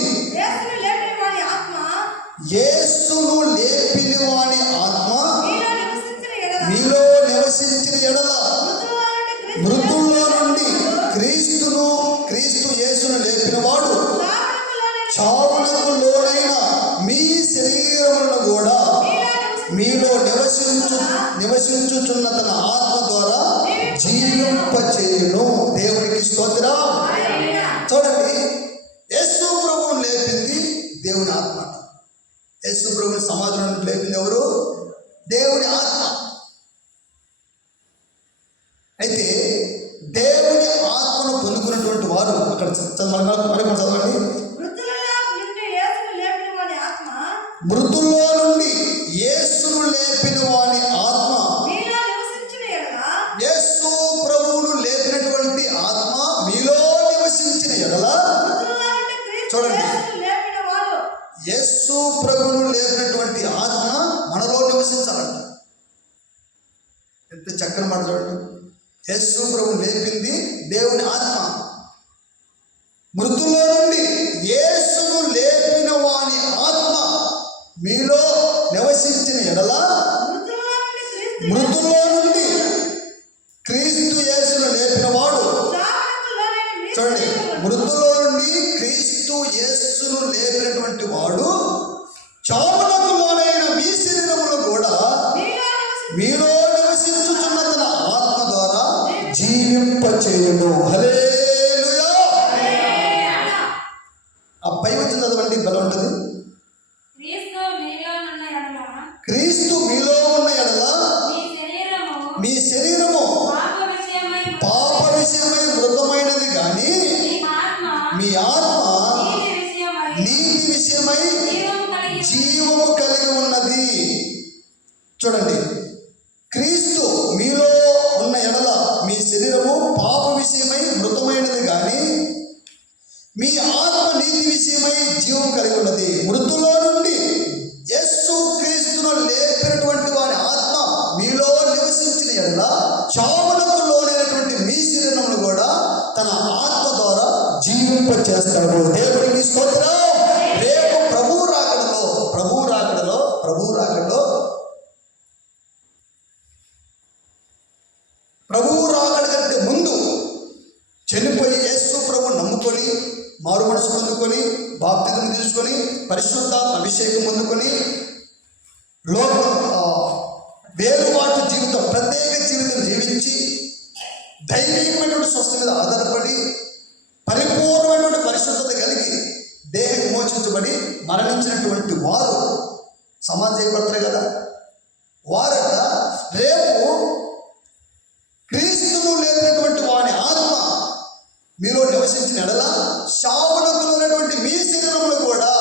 యేసును లేపిన వాని ఆత్మ మీలో నివసించిన ఎడల, మృతుల్లో నుండి క్రీస్తు యేసును లేపిన వాడు చావునకు లోనైన మీ శరీరములను కూడా మీలో నివసించుచున్న తన ఆత్మ ద్వారా జీవింపచేయును. దేవునికి స్తోత్రం. చూడండి, యేసు ప్రభువును లేపింది దేవుని ఆత్మ. యేసు ప్రభువుని సమాధిలో నుండి లేపింది ఎవరు? దేవుని ఆత్మ. అయితే దేవుని ఆత్మను పొందుకున్నటువంటి వారు అక్కడ మరొక చదవండి. మృతుల్లో నుండి యేసును లేపిన వాని ఆత్మ, యేసు ప్రభువును లేపినటువంటి ఆత్మ మీలో నివసించిన ఎడల, చూడండి, యేసు ప్రభువును లేపినటువంటి ఆత్మ మనలో నివసించాలంట. ఎంత చక్కని మాట చూడండి. యేసు ప్రభువును లేపింది దేవుని ఆత్మ. మృతుల్లో నుండి యేసును లేపిన వాని ఆత్మ మీలో నివసించిన ఎడల, మృతుల్లో నుండి క్రీస్తు యేసును లేపిన వాడు, చూడండి, మృతుల్లో నుండి క్రీస్తు యేసును లేపినటువంటి వాడు చావునకు లోనైన మీ శరీరములో కూడా మీలో నివసించుచున్న తన ఆత్మ ద్వారా జీవింపచేయును. హల్లెలూయా. ఆ పై వచ్చిన చదవండి, బలం ఉంటుంది. క్రీస్తు మీలో ఉన్న ఎడల మీ శరీరము పాప విషయమై మృతమైనది కానీ మీ ఆత్మ నీతి విషయమై జీవము కలిగి ఉన్నది. చూడండి, క్రీస్తు మీలో ఉన్న ఎడల మీ శరీరము పాప విషయమై మృతమైనది కానీ మీ ఆత్మ నీతి విషయమై జీవం కలిగి ఉన్నది. మృతులో నుండి యేసు క్రీస్తును లేపినటువంటి వారి ఆత్మ మీలో నివసించిన ఎడల చావునకు లోనైనటువంటి మీ శరీరమును కూడా తన ఆత్మ ద్వారా జీవింపచేస్తాడు. దేవునికి స్తోత్రం. రేపు ప్రభువు రాకడ కంటే ముందు చనిపోయి యేసు ప్రభువును నమ్ముకొని మారు మనసు పొందుకొని బాప్తిజం తీసుకొని పరిశుద్ధాత్మ అభిషేకం పొందుకొని వేరుబాటు జీవితం, ప్రత్యేక జీవితం జీవించి దైవికమైనటువంటి స్వస్థ మీద ఆధారపడి పరిపూర్ణమైనటువంటి పరిశుద్ధత కలిగి దేహం విమోచించబడి మరణించినటువంటి వారు సమాధి చేయబడతారు కదా. వారట రేపు క్రీస్తును లేనటువంటి వాని ఆత్మ మీలో నివసించిన ఎడల శావునకు ఉన్నటువంటి మీ శరీరములు కూడా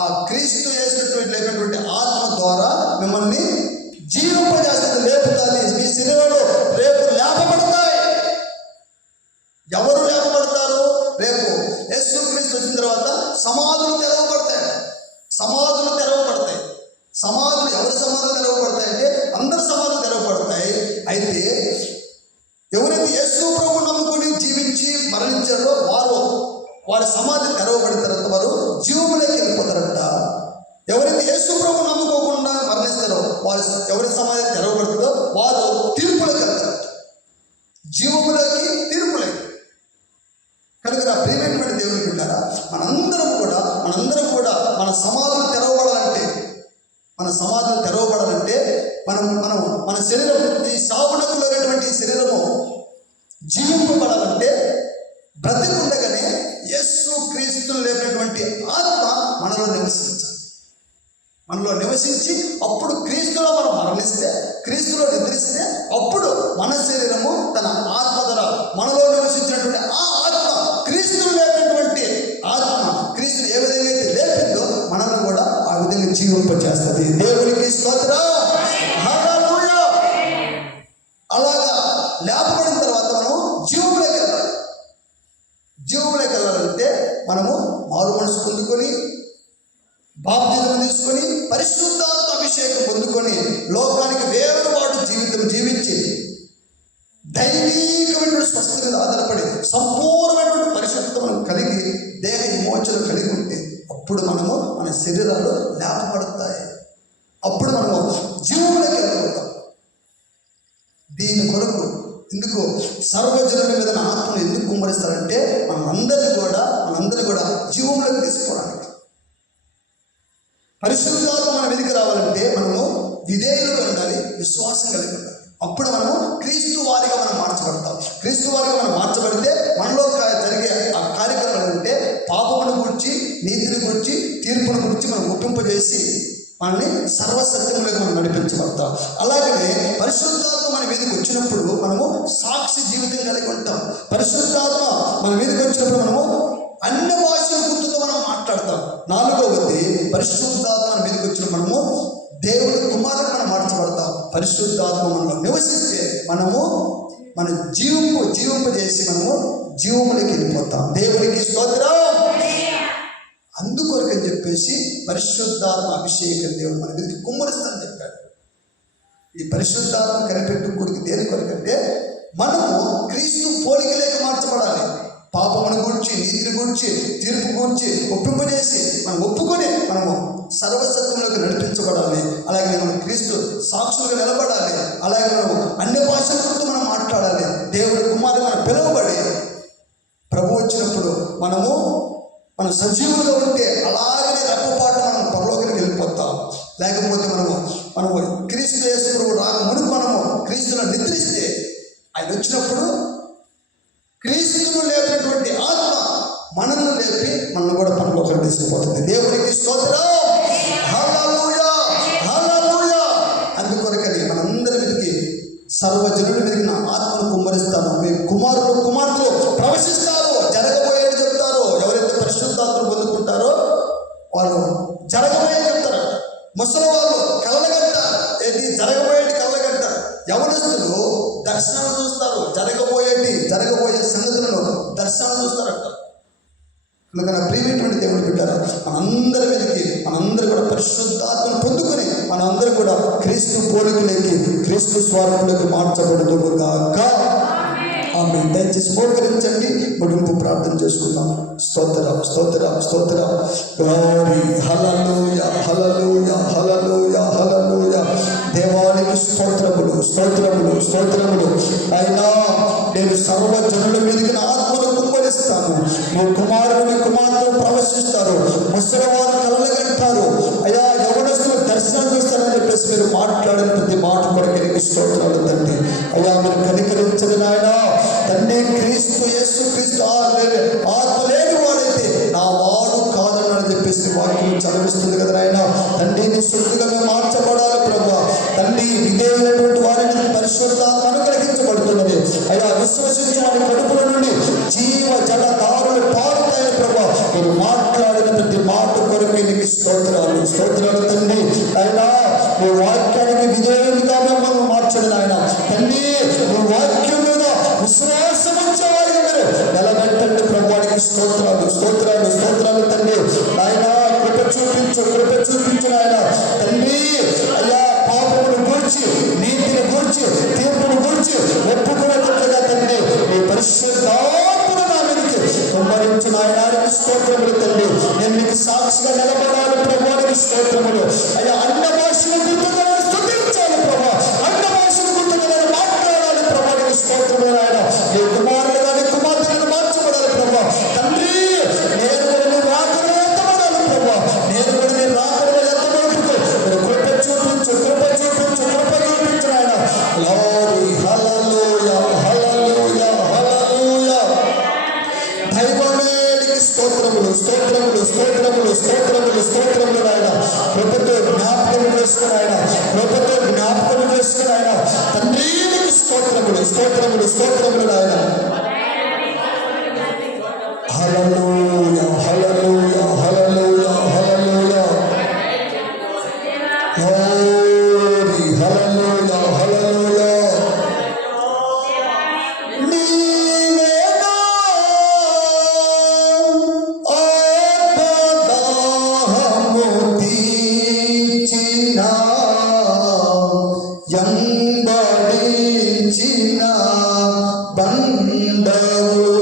ఆ క్రీస్తు యేసునటువంటి లేనటువంటి ఆత్మ ద్వారా మిమ్మల్ని జీవింపజేస్తుంది, లేపుతుంది. మీ శరీరాలు రేపు లేపబడతాయి. ఎవరు లేపబడతారు? రేపు యేసు క్రీస్తు వచ్చిన తర్వాత సమాధులు తెరవబడతాయి. సమాధులు ఎవరి సమాధులు తెరవబడతాయి అంటే అందరి సమాధులు తెరవబడతాయి. అయితే ఎవరైతే యేసు ప్రభు నమ్ముకొని జీవించి మరణించారో వారి సమాధి తెరవబడిన తర్వాత వారు జీవములోకి వెళ్ళిపోతారంట. ఎవరైతే యేసు ప్రభు నమ్ముకోకుండా మరణిస్తారో ఎవరి సమాధి తెరవబడుతుందో వారు తీర్పులోకి వెళ్తారు. మన సమాధులు తెరవబడాలంటే మన శరీరం, ఈ సాగునకులైనటువంటి శరీరము జీవింపబడాలంటే బ్రతికుండగానే యేసు క్రీస్తును లేపినటువంటి ఆత్మ మనలో నివసించాలి. మనలో నివసించి అప్పుడు క్రీస్తులో మనం మరణిస్తే, క్రీస్తులో నిద్రిస్తే, అప్పుడు మన శరీరము తన ఆత్మ ద్వారా మనలో నివసించినటువంటి ఆ ఆత్మ, క్రీస్తును లేపినటువంటి ఆత్మ, క్రీస్తుని ఏ విధంగా అయితే లేపిందో మనల్ని కూడా ఆ విధంగా జీవింపచేస్తుంది. దేవునికి స్తోత్రం. హల్లెలూయా. అలాగా లేపబడిన తర్వాత మనం జీవంలోకి వెళ్ళాలి. జీవంలోకి వెళ్ళాలంటే మనము మారు మనసు పొందుకొని, బాప్తిజం తీసుకొని, పరిశుద్ధాత్మ అభిషేకం పొందుకొని, లోకానికి వేరుపాటు జీవితం జీవించి దైవికమైనటువంటి స్వస్థత మీద ఆధారపడి సంపూర్ణమైనటువంటి పరిశుద్ధత మనం కలిగి దేహ విమోచన కలిగి ఉంటే అప్పుడు మనము మన శరీరాలు లేపబడతాయి. అప్పుడు మనము జీవంలోకి వెళ్ళగలుగుతాం. దీని కొరకు ఎందుకు సర్వజనుల మీద ఆత్మను ఎందుకు కుమ్మరిస్తారంటే మనందరినీ కూడా జీవంలోకి తీసుకోవడానికి. పరిశుద్ధాత్మ మన మీదకి రావాలంటే మనము విధేయులుగా ఉండాలి, విశ్వాసం కలిగి ఉండాలి. అప్పుడు మనము క్రీస్తు వారిగా మనం మార్చబడతాం. క్రీస్తు వారిగా మనం మార్చబడితే మనలో జరిగే ఆ కార్యక్రమాలు అంటే పాపమును గురించి, నీతిని గురించి, తీర్పును గురించి మనం ఒప్పింపజేసి మనల్ని సర్వసత్యంలోకి మనం నడిపించబడతాం. అలాగనే పరిశుద్ధాత్మ మన మీదకి వచ్చినప్పుడు మనము సాక్షి జీవితం కలిగి ఉంటాం. పరిశుద్ధాత్మ మన మీదకి వచ్చినప్పుడు మనము అన్ని భాషల గుర్తుతో మనం మాట్లాడతాం. నాలుగవది, పరిశుద్ధాత్మ మన మీదకి వచ్చిన మనము దేవుడి కుమారుడు మనం మార్చబడతాం. పరిశుద్ధాత్మ మనలో నివసిస్తే మనము మన జీవింపజేసి మనము జీవములోకి వెళ్ళిపోతాం. దేవుడికి స్తోత్రం. అందుకొరకని చెప్పేసి పరిశుద్ధాత్మ అభిషేకం దేవుడు మన మీదకి కుమ్మరిస్తానని చెప్పాడు. ఈ పరిశుద్ధాత్మ కనిపెట్టుకోడికి దేని కొరకంటే మనము క్రీస్తు పోలికలేక మార్చబడాలి. పాపమును గురించి, నీతిని గురించి, తీర్పు గురించి ఒప్పింపజేసి మనం ఒప్పుకొని మనము సర్వసత్వంలోకి నడిపించబడాలి. అలాగే మనం క్రీస్తు సాక్షులుగా నిలబడాలి. అలాగే మనము అన్ని భాషలతో మనం మాట్లాడాలి. దేవుడి కుమారుడు మనం పిలువబడి ప్రభు వచ్చినప్పుడు మనం సజీవులుగా ఉంటే అలాగనే రెప్పపాటు మనం పరలోకానికి వెళ్ళిపోతాం. లేకపోతే మనము క్రీస్తు యేసు ప్రభు రాక మునుపు మనము క్రీస్తులో నిద్రిస్తే ఆయన వచ్చినప్పుడు క్రీస్తును లేపినటువంటి ఆత్మ మనల్ని లేపి మనల్ని కూడా పరలోకానికి తీసుకుపోతుంది. దేవుడికి స్తోత్రం. హల్లెలూయా, హల్లెలూయా. అందుకొరకని మనందరి మీదకి సర్వజనుల మీదకి నా ఆత్మను కుమ్మరిస్తాను, మీ కుమారులు కుమార్తెలు ప్రవేశిస్తారు, జరగబోయేది చెప్తారు. ఎవరైతే పరిశుద్ధాత్మను పొందుకుంటారో వాళ్ళు జరగబోయేది చెప్తారు. ముసలి వాళ్ళు కళ్ళగంటారు, ఏంటి జరగబోయేది కళ్ళగంటారు. యవనస్తులు దర్శనాలు చూస్తారు, జరగబోయే సంగతులను దర్శనాలు చూస్తారంట. అందుకని ప్రియమైనటువంటి దేవుడు బిడ్డారా, మనందరి మీదకి మనందరూ కూడా పరిశుద్ధాత్మను పొందుకొని మనందరూ కూడా క్రీస్తు పోలికలోకి, క్రీస్తు స్వరూపంలోకి మార్చబడుదుగాక. ఆమె దయచేసి మోకరించండి, ముగింపు ప్రార్థన చేసుకుందాం. స్తోత్రం, స్తోత్రం, స్తోత్రం. గ్లోరీ, హల్లెలూయా, హల్లెలూయా, హల్లెలూయా, హల్లెలూయా. దేవానికి స్తోత్రములు, స్తోత్రములు, స్తోత్రములు. అయినా నేను సర్వజనుల మీదకి నా ఆత్మను కుమ్మరిస్తాను. మీ కుమారుడు, మీ కుమార్తెలు ప్రవేశిస్తారు, ముసలివారు కళ్ళగంటారు, అయ్యా యవనస్తులు దర్శనం చూస్తారని చెప్పేసి మీరు మాట్లాడిన ప్రతి మాట కొరకు నీకు స్తోత్రాలు తండ్రి. అయ్యా మీరు కనికరించదు నాయన తండ్రి. క్రీస్తు యేసు క్రీస్తు ఆత్మ లేని వాడైతే నా వాడు కాదన్నాడని చెప్పేసి వాక్యం చదివిస్తుంది కదా నాయన. తండ్రి నీ సొత్తుగా మేము మార్చబడాలి ప్రభా. తండ్రి విధేయులైనటువంటి వారిని పరిశుద్ధాత్మ అనుగ్రహించబడుతున్నది. అయ్యా విశ్వసించి వారి కడుపుల నుండి జీవ జలధారలు పారుతాయి ప్రభా. మీరు మాట్లాడిన ప్రతి మాట కొరకు నీకు స్తోత్రాలు, స్తోత్రాలు తండ్రి. అయినా మీ వాక్యానికి విధేయులుగా మిమ్మల్ని మార్చడు నాయన తండ్రి. మీ వాక్యం మీద విశ్వాసం ఉంచేవారిగా మీరు నిలబెట్టండి ప్రభువానికి స్తోత్రాలు, స్తోత్రాలు, స్తోత్రాలు తండ్రి. ఆయన కృప చూపించు నాయన తండ్రి. అయ్యా పాపమును గూర్చి, నీతిని గూర్చి, తీర్పును గూర్చి ఒప్పుకునేటట్లుగా తండ్రి మీ పరిశుద్ధాత్మను నా మీదకి కుమ్మరించు నాయనానికి స్తోత్రములు తండ్రి. నేను మీకు సాక్షిగా నిలబడాలి ప్రభువానికి స్తోత్రములు. అయ్యా అన్న భాషను గుర్తుగా స్తుతించాలి ప్రభా. అన్న భాషను గుర్తుగా నేను మాట్లాడాలి ప్రభువానికి స్తోత్రములు. ఆయన నీ కుమారుడు కానీ కుమార్తెలను మార్చబడాలి ప్రభా. తండ్రి నేను కూడా నీ రాకడలో ఎత్తబడాలి ప్రభా. నేను కూడా నీ రాకడలో ఎత్తబడుతూ స్తోత్రములు స్తోత్రములు నాయన. హల్లెలూయా హల్లెలూయా హల్లెలూయా హల్లెలూయా. గ్లోరీ హల్లెలూయా హల్లెలూయా. నీవేనా ఆత్మదాహము తీర్చిన యంబడించిన బండవు.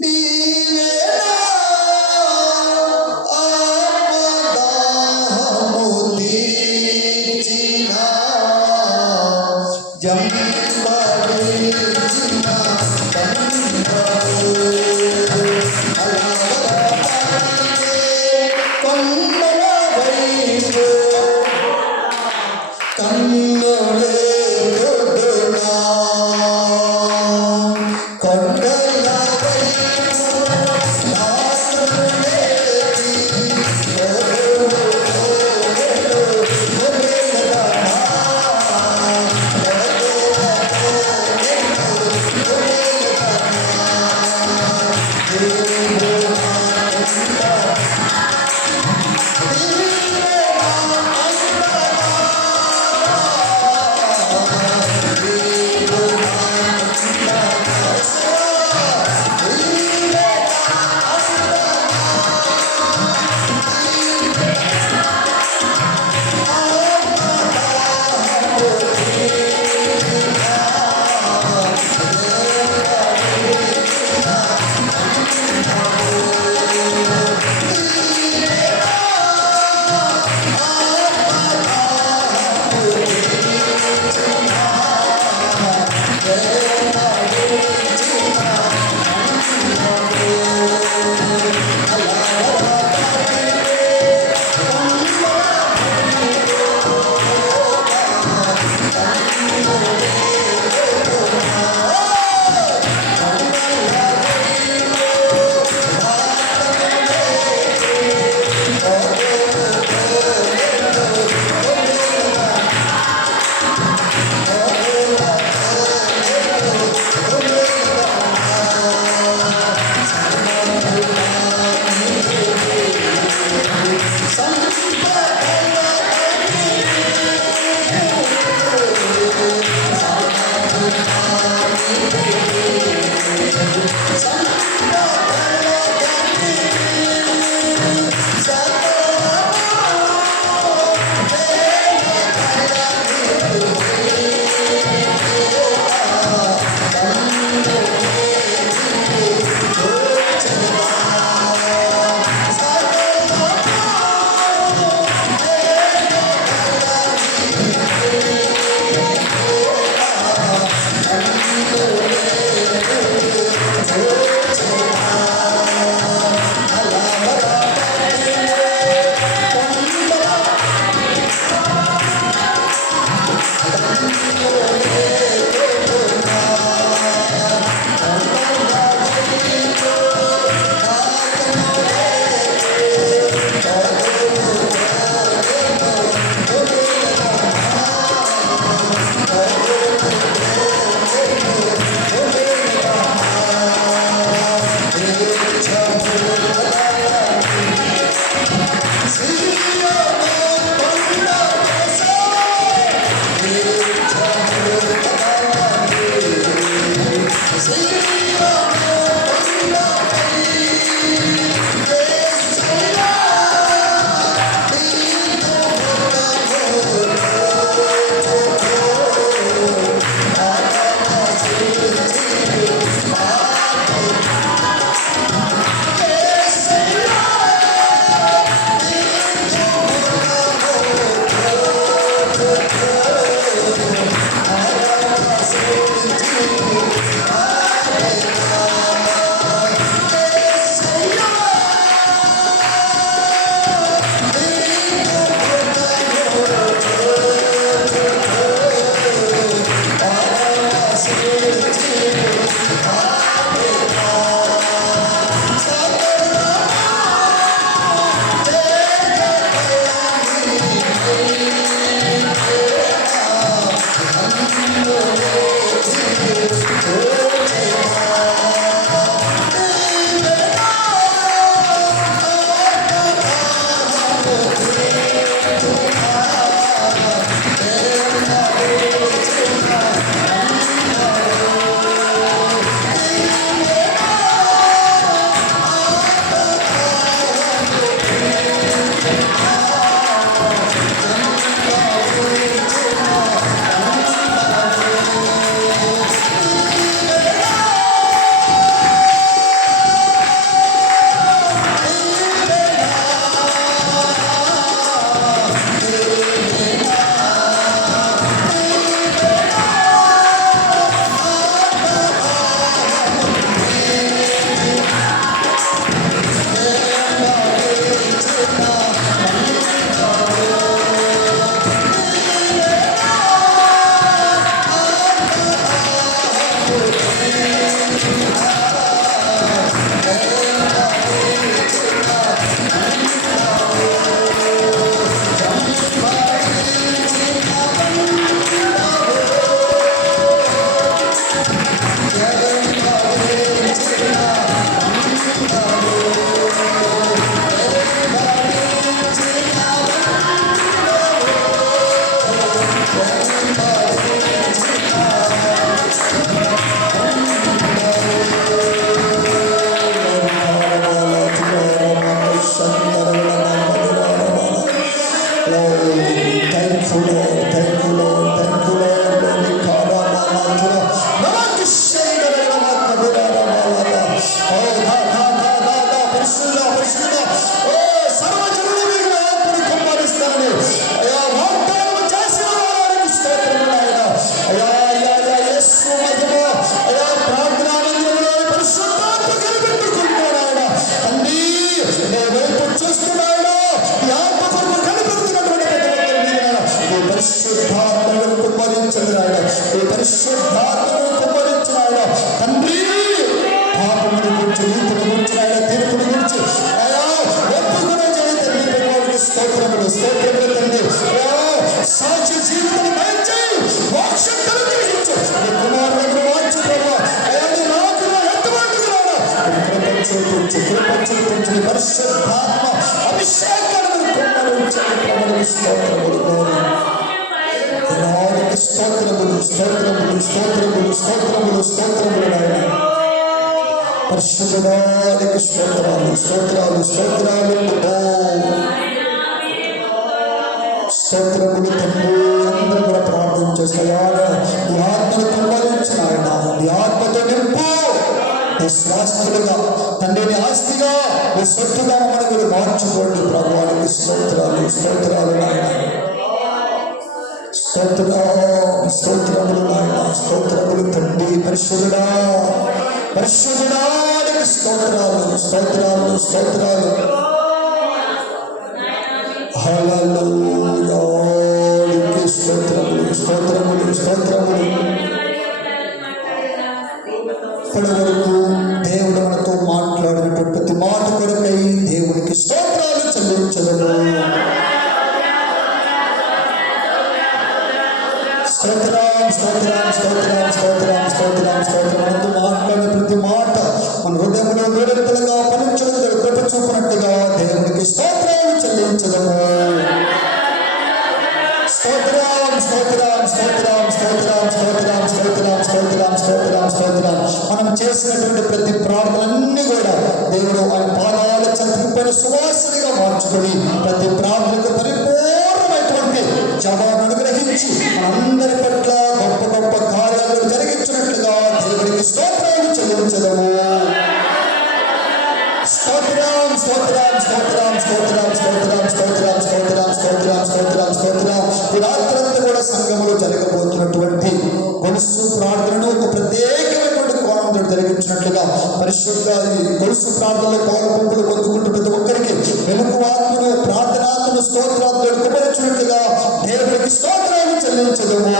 నీవేనా ఆత్మదాహము తీర్చిన thank you lord, thank you lord, thank you lord. లోని కారామాలాతుర నమకిషందరమ కబిరారామాలాద. ఓ దా దా దా దా దా పరిశుద్ధ పరిశుద్ధ. ఓ సర్వజనుల మీద ఆత్మను కుమ్మరిస్తానని అయ్యా వాగ్దానం చేసిన వారికి స్తోత్రములు నాయన. అయ్యా అయ్యా అయ్యా యేసు మహిమ అయ్యా ప్రార్థనా మందిరంలో పరిశుద్ధాత్మ కనిపెట్టుకుంటున్నాడు ఆయన. తండ్రి నీ వైపు చూస్తున్నాడు. ఈ ఆత్మ కొరకు కనిపెడుతున్నటువంటి ప్రతి ఒక్కరి మీద ఈ పరిశుద్ధాత్మను కుమ్మరించదు ఆయన. ఈ పరిశుద్ధాత్మను కుమ్మరించిన ఆయన తండ్రి పాపముని గురించి, నీతిని గురించి, ఆయన తీర్పుని గురించి అయ్యా ఒప్పుకునే చేయ తండ్రి. ప్రభువునికి స్తోత్రములు స్తోత్రములు తండ్రి. అయ్యా సాక్షి జీవితం దయచేయి, మోక్షం అనుగ్రహించు. నీ కుమారులను మార్చు ప్రభు. అయ్యా నీ రాకులో ఎంతమందికి రాడా కృప చూపించు, కృప చూపించు. నీ పరిశుద్ధాత్మ అభిషేకాలను కుమ్మరించండి. ప్రభువునికి స్తోత్రములు నాయనకి స్తోత్రములు స్తోత్రములు స్తోత్రములు స్తోత్రములు స్తోత్రములు నాయన. పరిశుద్ధుడానికి స్తోత్రాలు స్తోత్రాలు స్తోత్రాలు స్తోత్రములు తండ్రి. అందరూ కూడా ప్రార్థన చేస్తాయా ఈ ఆత్మను కుమ్మరించిన ఆయన ఈ ఆత్మతో నింపు. నీ స్వాస్థులుగా తండ్రి, నీ ఆస్తిగా నీ సొత్తుగా మనకు మార్చుకోండి. ప్రభువానికి స్తోత్రాలు స్తోత్రాలు నాయన. స్తోత్రములు నాయన, స్తోత్రములు తండ్రి. పరిశుద్ధుడా పరిశుద్ధుడానికి స్తోత్రాలు స్తోత్రాలు స్తోత్రాలు. హల్లెలూయా స్తోత్రములు స్తోత్రములు స్తోత్రములు. ఇప్పటి వరకు దేవుడు మనతో మాట్లాడినటువంటి ప్రతి మాట కొరకై దేవునికి స్తోత్రాలు చెల్లించదము. స్తోత్రం స్తోత్రం స్తోత్రం స్తోత్రం స్తోత్రం స్తోత్రం. మనతో మాట్లాడిన ప్రతి మాట మన హృదయంలో వేడుకలుగా ఫలించడం కృప చూపినట్టుగా దేవునికి స్తోత్రాలు చెల్లించదము. స్తోత్రం స్తోత్రం స్తోత్రం స్తోత్రం స్తోత్రం స్తోత్రం స్తోత్రం స్తోత్రం స్తోత్రం. మనం చేసినటువంటి ప్రతి ప్రార్థనలన్నీ కూడా దేవుడు ఆయన పాదాల చెంతపైన సువాసనగా మార్చుకొని ప్రతి ప్రార్థనకు పరిపూర్ణమైనటువంటి జవాబు అనుగ్రహించి మనందరి పట్ల గొప్ప గొప్ప కార్యాలను జరిగించినట్లుగా దేవుడికి స్తోత్రాలు చెల్లించదము. స్తోత్రం స్తోత్రం స్తోత్రం స్తోత్రం స్తోత్రం స్తోత్రం స్తోత్రం స్తోత్రం స్తోత్రం స్తోత్రం. ఈ రాత్రంతా కూడా సంఘములో జరగబోతున్నటువంటి గొలుసు ప్రార్థనను ఒక ప్రత్యేకమైనటువంటి కోణంతో జరిగించినట్లుగా పరిశుద్ధ ఈ గొలుసు ప్రార్థనలో పాల్పొంపులు పొందుకుంటూ ప్రతి ఒక్కరికి వెలుగు ఆత్మను ప్రార్థనాత్మను స్తోత్రాత్మను కుమరించినట్లుగా దేవుడికి స్తోత్రాలు చెల్లించదము.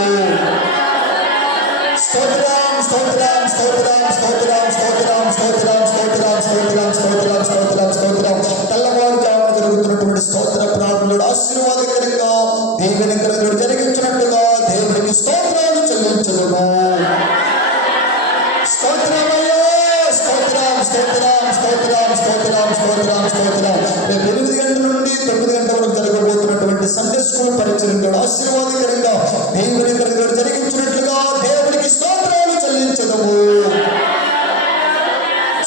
స్తోత్రం స్తోత్రం స్తోత్రం స్తోత్రం స్తోత్రం స్తోత్రం స్తోత్రం స్తోత్రం స్తోత్రం స్తోత్రం స్తోత్రం. తెల్లవారుజామున జరుగుతున్నటువంటి స్తోత్ర ప్రార్థనలు ఆశీర్వాదకరంగా దీవెనకరంగా జరిగించినట్టుగా దేవుడికి స్తోత్రాలు చెల్లించదము. స్తోత్రమయ్యా స్తోత్రం స్తోత్రం స్తోత్రం స్తోత్రం స్తోత్రం స్తోత్రం. రేపు 8 గంటల నుండి 9 గంటల వరకు జరగబోతున్నటువంటి సండే స్కూల్ పరిచయం ఆశీర్వాదకరంగా దేవుడికరంగా జరిగించినట్లుగా దేవుడికి స్తోత్రాలు చెల్లించదము.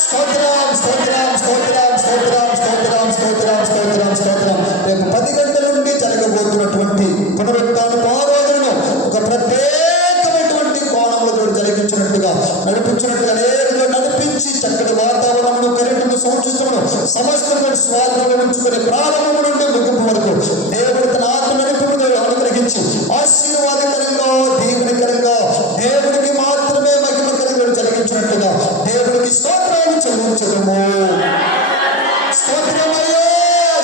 స్తోత్రం స్తోత్రం స్తోత్రం స్తోత్రం స్తోత్రం స్తోత్రం స్తోత్రం స్తోత్రం. రేపు 10 గంటల నుండి జరగబోతున్నటువంటి పునరుత్థాన ఆరాధనను ఒక ప్రత్యేకమైనటువంటి కోణంలో జరిగించినట్టుగా నడిపించినట్టుగా నేరుగా నడిపించి చక్కటి వాతావరణంలో కరెంటును సంచితమును సమస్త స్వాధీనంలో ఉంచుకునే ప్రారంభం నుండి ముగింపు వరకు దేవుడు తన ఆత్మ నడిపును అనుగ్రహించి ఆశీర్వాదకరంగా దీవెనకరంగా దేవుడికి మాత్రమే మహిమకరంగా జరిగించినట్టుగా దేవుడికి స్తోత్రాలు చెల్లించడము. స్తోత్రమయ్యా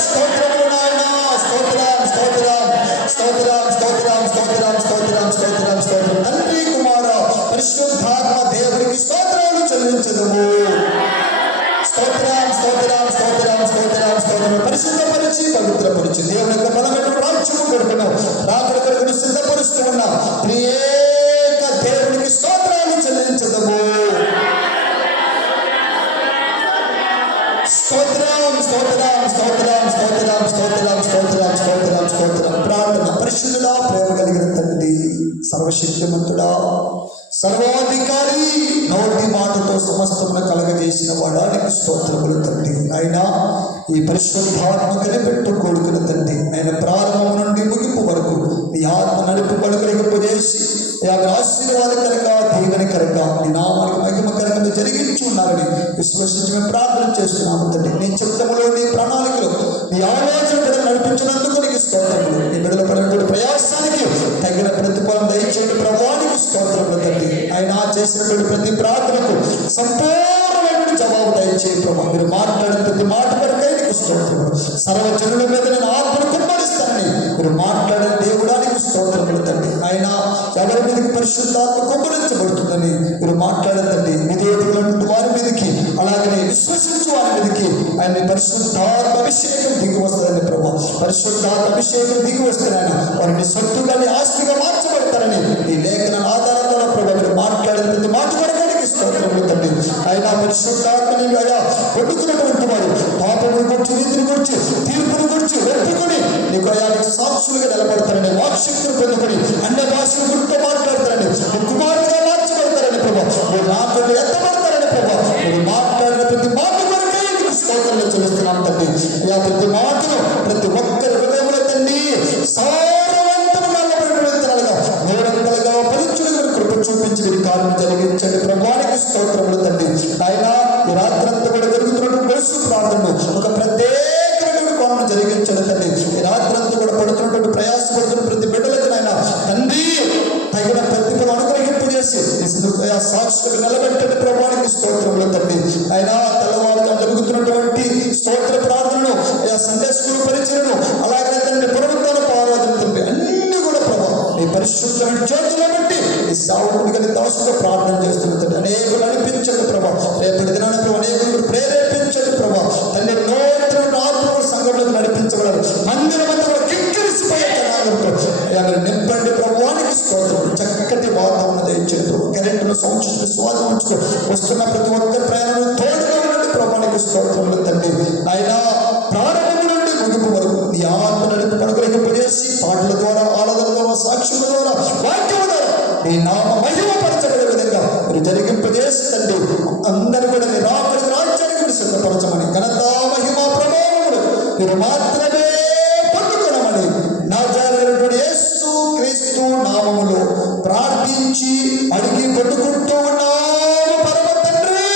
స్తోత్రము నాయన. స్తోత్రం స్తోత్రం స్తోత్రం స్తోత్రం స్తోత్రం స్తోత్రం స్తోత్రం స్తోత్రం. తండ్రి కుమార పరిశుద్ధాత్మ దేవుడికి స్తోత్రాలు చెల్లించదము. స్తోత్రం స్తోత్రం స్తోత్రం స్తోత్రం స్తోత్రం. పరిశుద్ధపరిచి పవిత్రపరిచి దేవుని యొక్క బలమైన రాజ్యము కొరకును రాకడ కొరకును సిద్ధపరుస్తూ ఉన్న ప్రియేక దేవునికి స్తోత్రాలు చెల్లించదము. స్తోత్రం స్తోత్రం స్తోత్రం స్తోత్రం స్తోత్రం స్తోత్రం స్తోత్రం స్తోత్రం. ప్రార్థన. పరిశుద్ధుడా, ప్రేమ కలిగిన తండ్రి, సర్వశక్తిమంతుడా, సర్వాధికారి, నోటి మాటతో సమస్తమును కలగజేసిన వాడానికి స్తోత్రములు తండ్రి. ఆయన ఈ పరిశుద్ధాత్మ కనిపెట్టు కొడుకున తండ్రి, ఆయన ప్రారంభం నుండి నడుపు అనుగ్రహింపజేసి ఆశీర్వాదకరంగా దీవెనకరంగా నీ నామానికి మహిమకరంగా జరిగించి ఉన్నారని విశ్వసించి మేము ప్రార్థన చేస్తున్నాము తండ్రి. నీ చిత్తములో నీ ప్రణాళికలో నీ ఆలోచన బిడ్డలు నడిపించినందుకు నీకు స్తోత్రములు. నీ బిడ్డల పడినటువంటి ప్రయాసానికి తగిన ప్రతిఫలం దయచేయండి ప్రభువానికి స్తోత్రములు తండ్రి. ఆయన చేసినటువంటి ప్రతి ప్రార్థనకు సంపూర్ణమైన జవాబు దయచేయండి ప్రభు. మీరు మాట్లాడిన ప్రతి మాట కొరకై నీకు స్తోత్రములు. సర్వజనుల మీద నేను ఆత్మను కుమ్మరిస్తానని మీరు మాట్లాడిన దేవుడానికి స్తోత్రములు తండ్రి. ఆయన ఎవరి మీదకి పరిశుద్ధాత్మ కుమ్మరించబడుతుందని మీరు మాట్లాడతండి. విధేయులైన వారి మీదకి అలాగనే విశ్వసించు వారి మీదకి ఆయన పరిశుద్ధాత్మ అభిషేకం దిగి వస్తుందని ప్రభు. పరిశుద్ధాత్మ అభిషేకం దిగి వస్తారని వారిని సొత్తుగా ఆస్తిగా మార్చబడతారని ఈ లేఖన ఆధారంగా ప్రభు మీరు మాట్లాడిన ప్రతి మాట కొరకానికి స్తోత్రములు తండ్రి. ఆయన పరిశుద్ధాత్మని అయా పొందుకున్నటువంటి వారు పాపమును గురించి నీతిని గురించి తీర్పును గురించి ఒప్పుకొని నీకు అయానికి సాక్షులుగా నిలబడతారని వాక్శక్తులు పొందుకొని అన్య భాషల గురితో మాట్లాడతారని కుమారులుగా మార్చబడతారని ప్రభు. మీరు నాతో ఎత్తబడతారని ప్రభు. మీరు మాట్లాడిన ప్రతి మాట కొరకే నీకు స్తోత్రాలు చెల్లిస్తున్నాం తండ్రి. అయా ప్రతి మాటను ప్రతి ఒక్కరి హృదయంలో తండ్రి నూరంతలుగా పరీక్షలుగా కృప చూపించి మీరు కార్యం జరిగించండి ప్రభువానికి స్తోత్రములు తండ్రి. ఆయన ఈ రాత్రంతా కూడా జరుగుతున్నటువంటి బస్సు ప్రార్థనలు ఒక ప్రత్యేకమైనటువంటి కోణం జరిగించండి తండ్రి. ఈ రాత్రంతా కూడా పడుతున్నటువంటి ప్రయాసపడుతున్న ప్రతి బిడ్డలకు నాయన తండ్రి తగిన ప్రతిఫలం అనుగ్రహింపు చేసి సాక్షులకు నిలబెట్టండి ప్రభువానికి స్తోత్రములు తండ్రి. ఆయన తెల్లవారుగా జరుగుతున్నటువంటి స్తోత్ర ప్రార్థనలు సండే స్కూల్ పరిచయను అలాగే తండ్రి పునరుద్ధరణ ఆరాధన తండ్రి అన్ని కూడా ప్రభావ నీ పరిశుద్ధమైన చేతుల్లో బట్టి ఈ సావుడికి కానీ దాసుగా ప్రార్థన చేస్తున్న అనేకులు అనిపించండి ప్రభా. రేపటి దినాన అనేకులు ప్రేరేపించండి ప్రభా. తండ్రి నూతన ఆత్మల సంఘంలోకి నడిపించగలరు. మందిరం అంతా కూడా కిక్కిరిసిపోయే జనాలతో నింపండి ప్రభువానికి స్తోత్రం. చక్కటి వాతావరణం దయచేయండి. కరెంటును సంచులు స్వాధీనం ఉంచుకో. వస్తున్న ప్రతి ఒక్క ప్రయాణం తోడుగా ఉండండి ప్రభువానికి స్తోత్రములు తండ్రి. ఆయన ప్రారంభం నుండి ముగింపు వరకు నీ ఆత్మ నడుపు అనుగ్రహింపజేసి పాటల ద్వారా ఆరాధన ద్వారా సాక్షుల ద్వారా వాక్యం ద్వారా నీ నామ మహిమపరచబడే విధంగా మీరు జరిగింపజేసి తండ్రి అందరూ కూడా నీ రాబడి రాజ్యానికి మీరు సిద్ధపరచమని ఘనత మహిమ ప్రభావములు మీరు మాత్రమే పొందుకునమని నజరేయుడైన యేసు క్రీస్తు నామములో ప్రార్థించి అడిగి పొందుకుంటూ ఉన్నాము పరమ తండ్రి.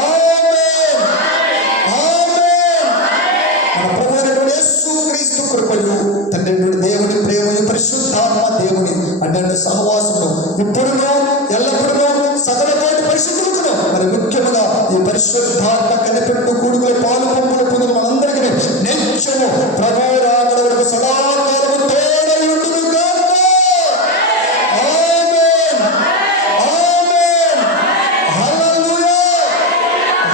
ఆమేన్ ఆమేన్. మన ప్రభువైన యేసు క్రీస్తు కృపయు తండ్రి దేవుని ప్రేమయు పరిశుద్ధాత్మ దేవుని అన్యోన్య సహవాసము ఇప్పుడును ఎల్లప్పుడూ సకల కోటి పరిశుద్ధులను మరి ముఖ్యముగా ఈ పరిశుద్ధాత్మ కనిపెట్టు కూడుకుల పాలు పంపులు పొందిన మనందరికీ నిత్యము ప్రభువు రాకడ వరకు సదాకాలము తోడై ఉండును గాక. ఆమేన్ ఆమేన్. హల్లెలూయా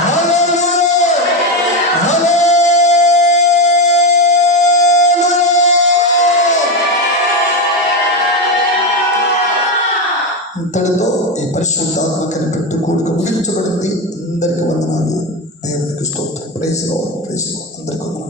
హల్లెలూయా హల్లెలూయా. ఇంతటితో ఈ పరిశుద్ధాత్మ కనిపెట్టు కూడిక ముగించబడింది. అందరికీ వందనాలు. దేవునికి స్తోత్రం. Praise lord. అందరికీ వందనాలు.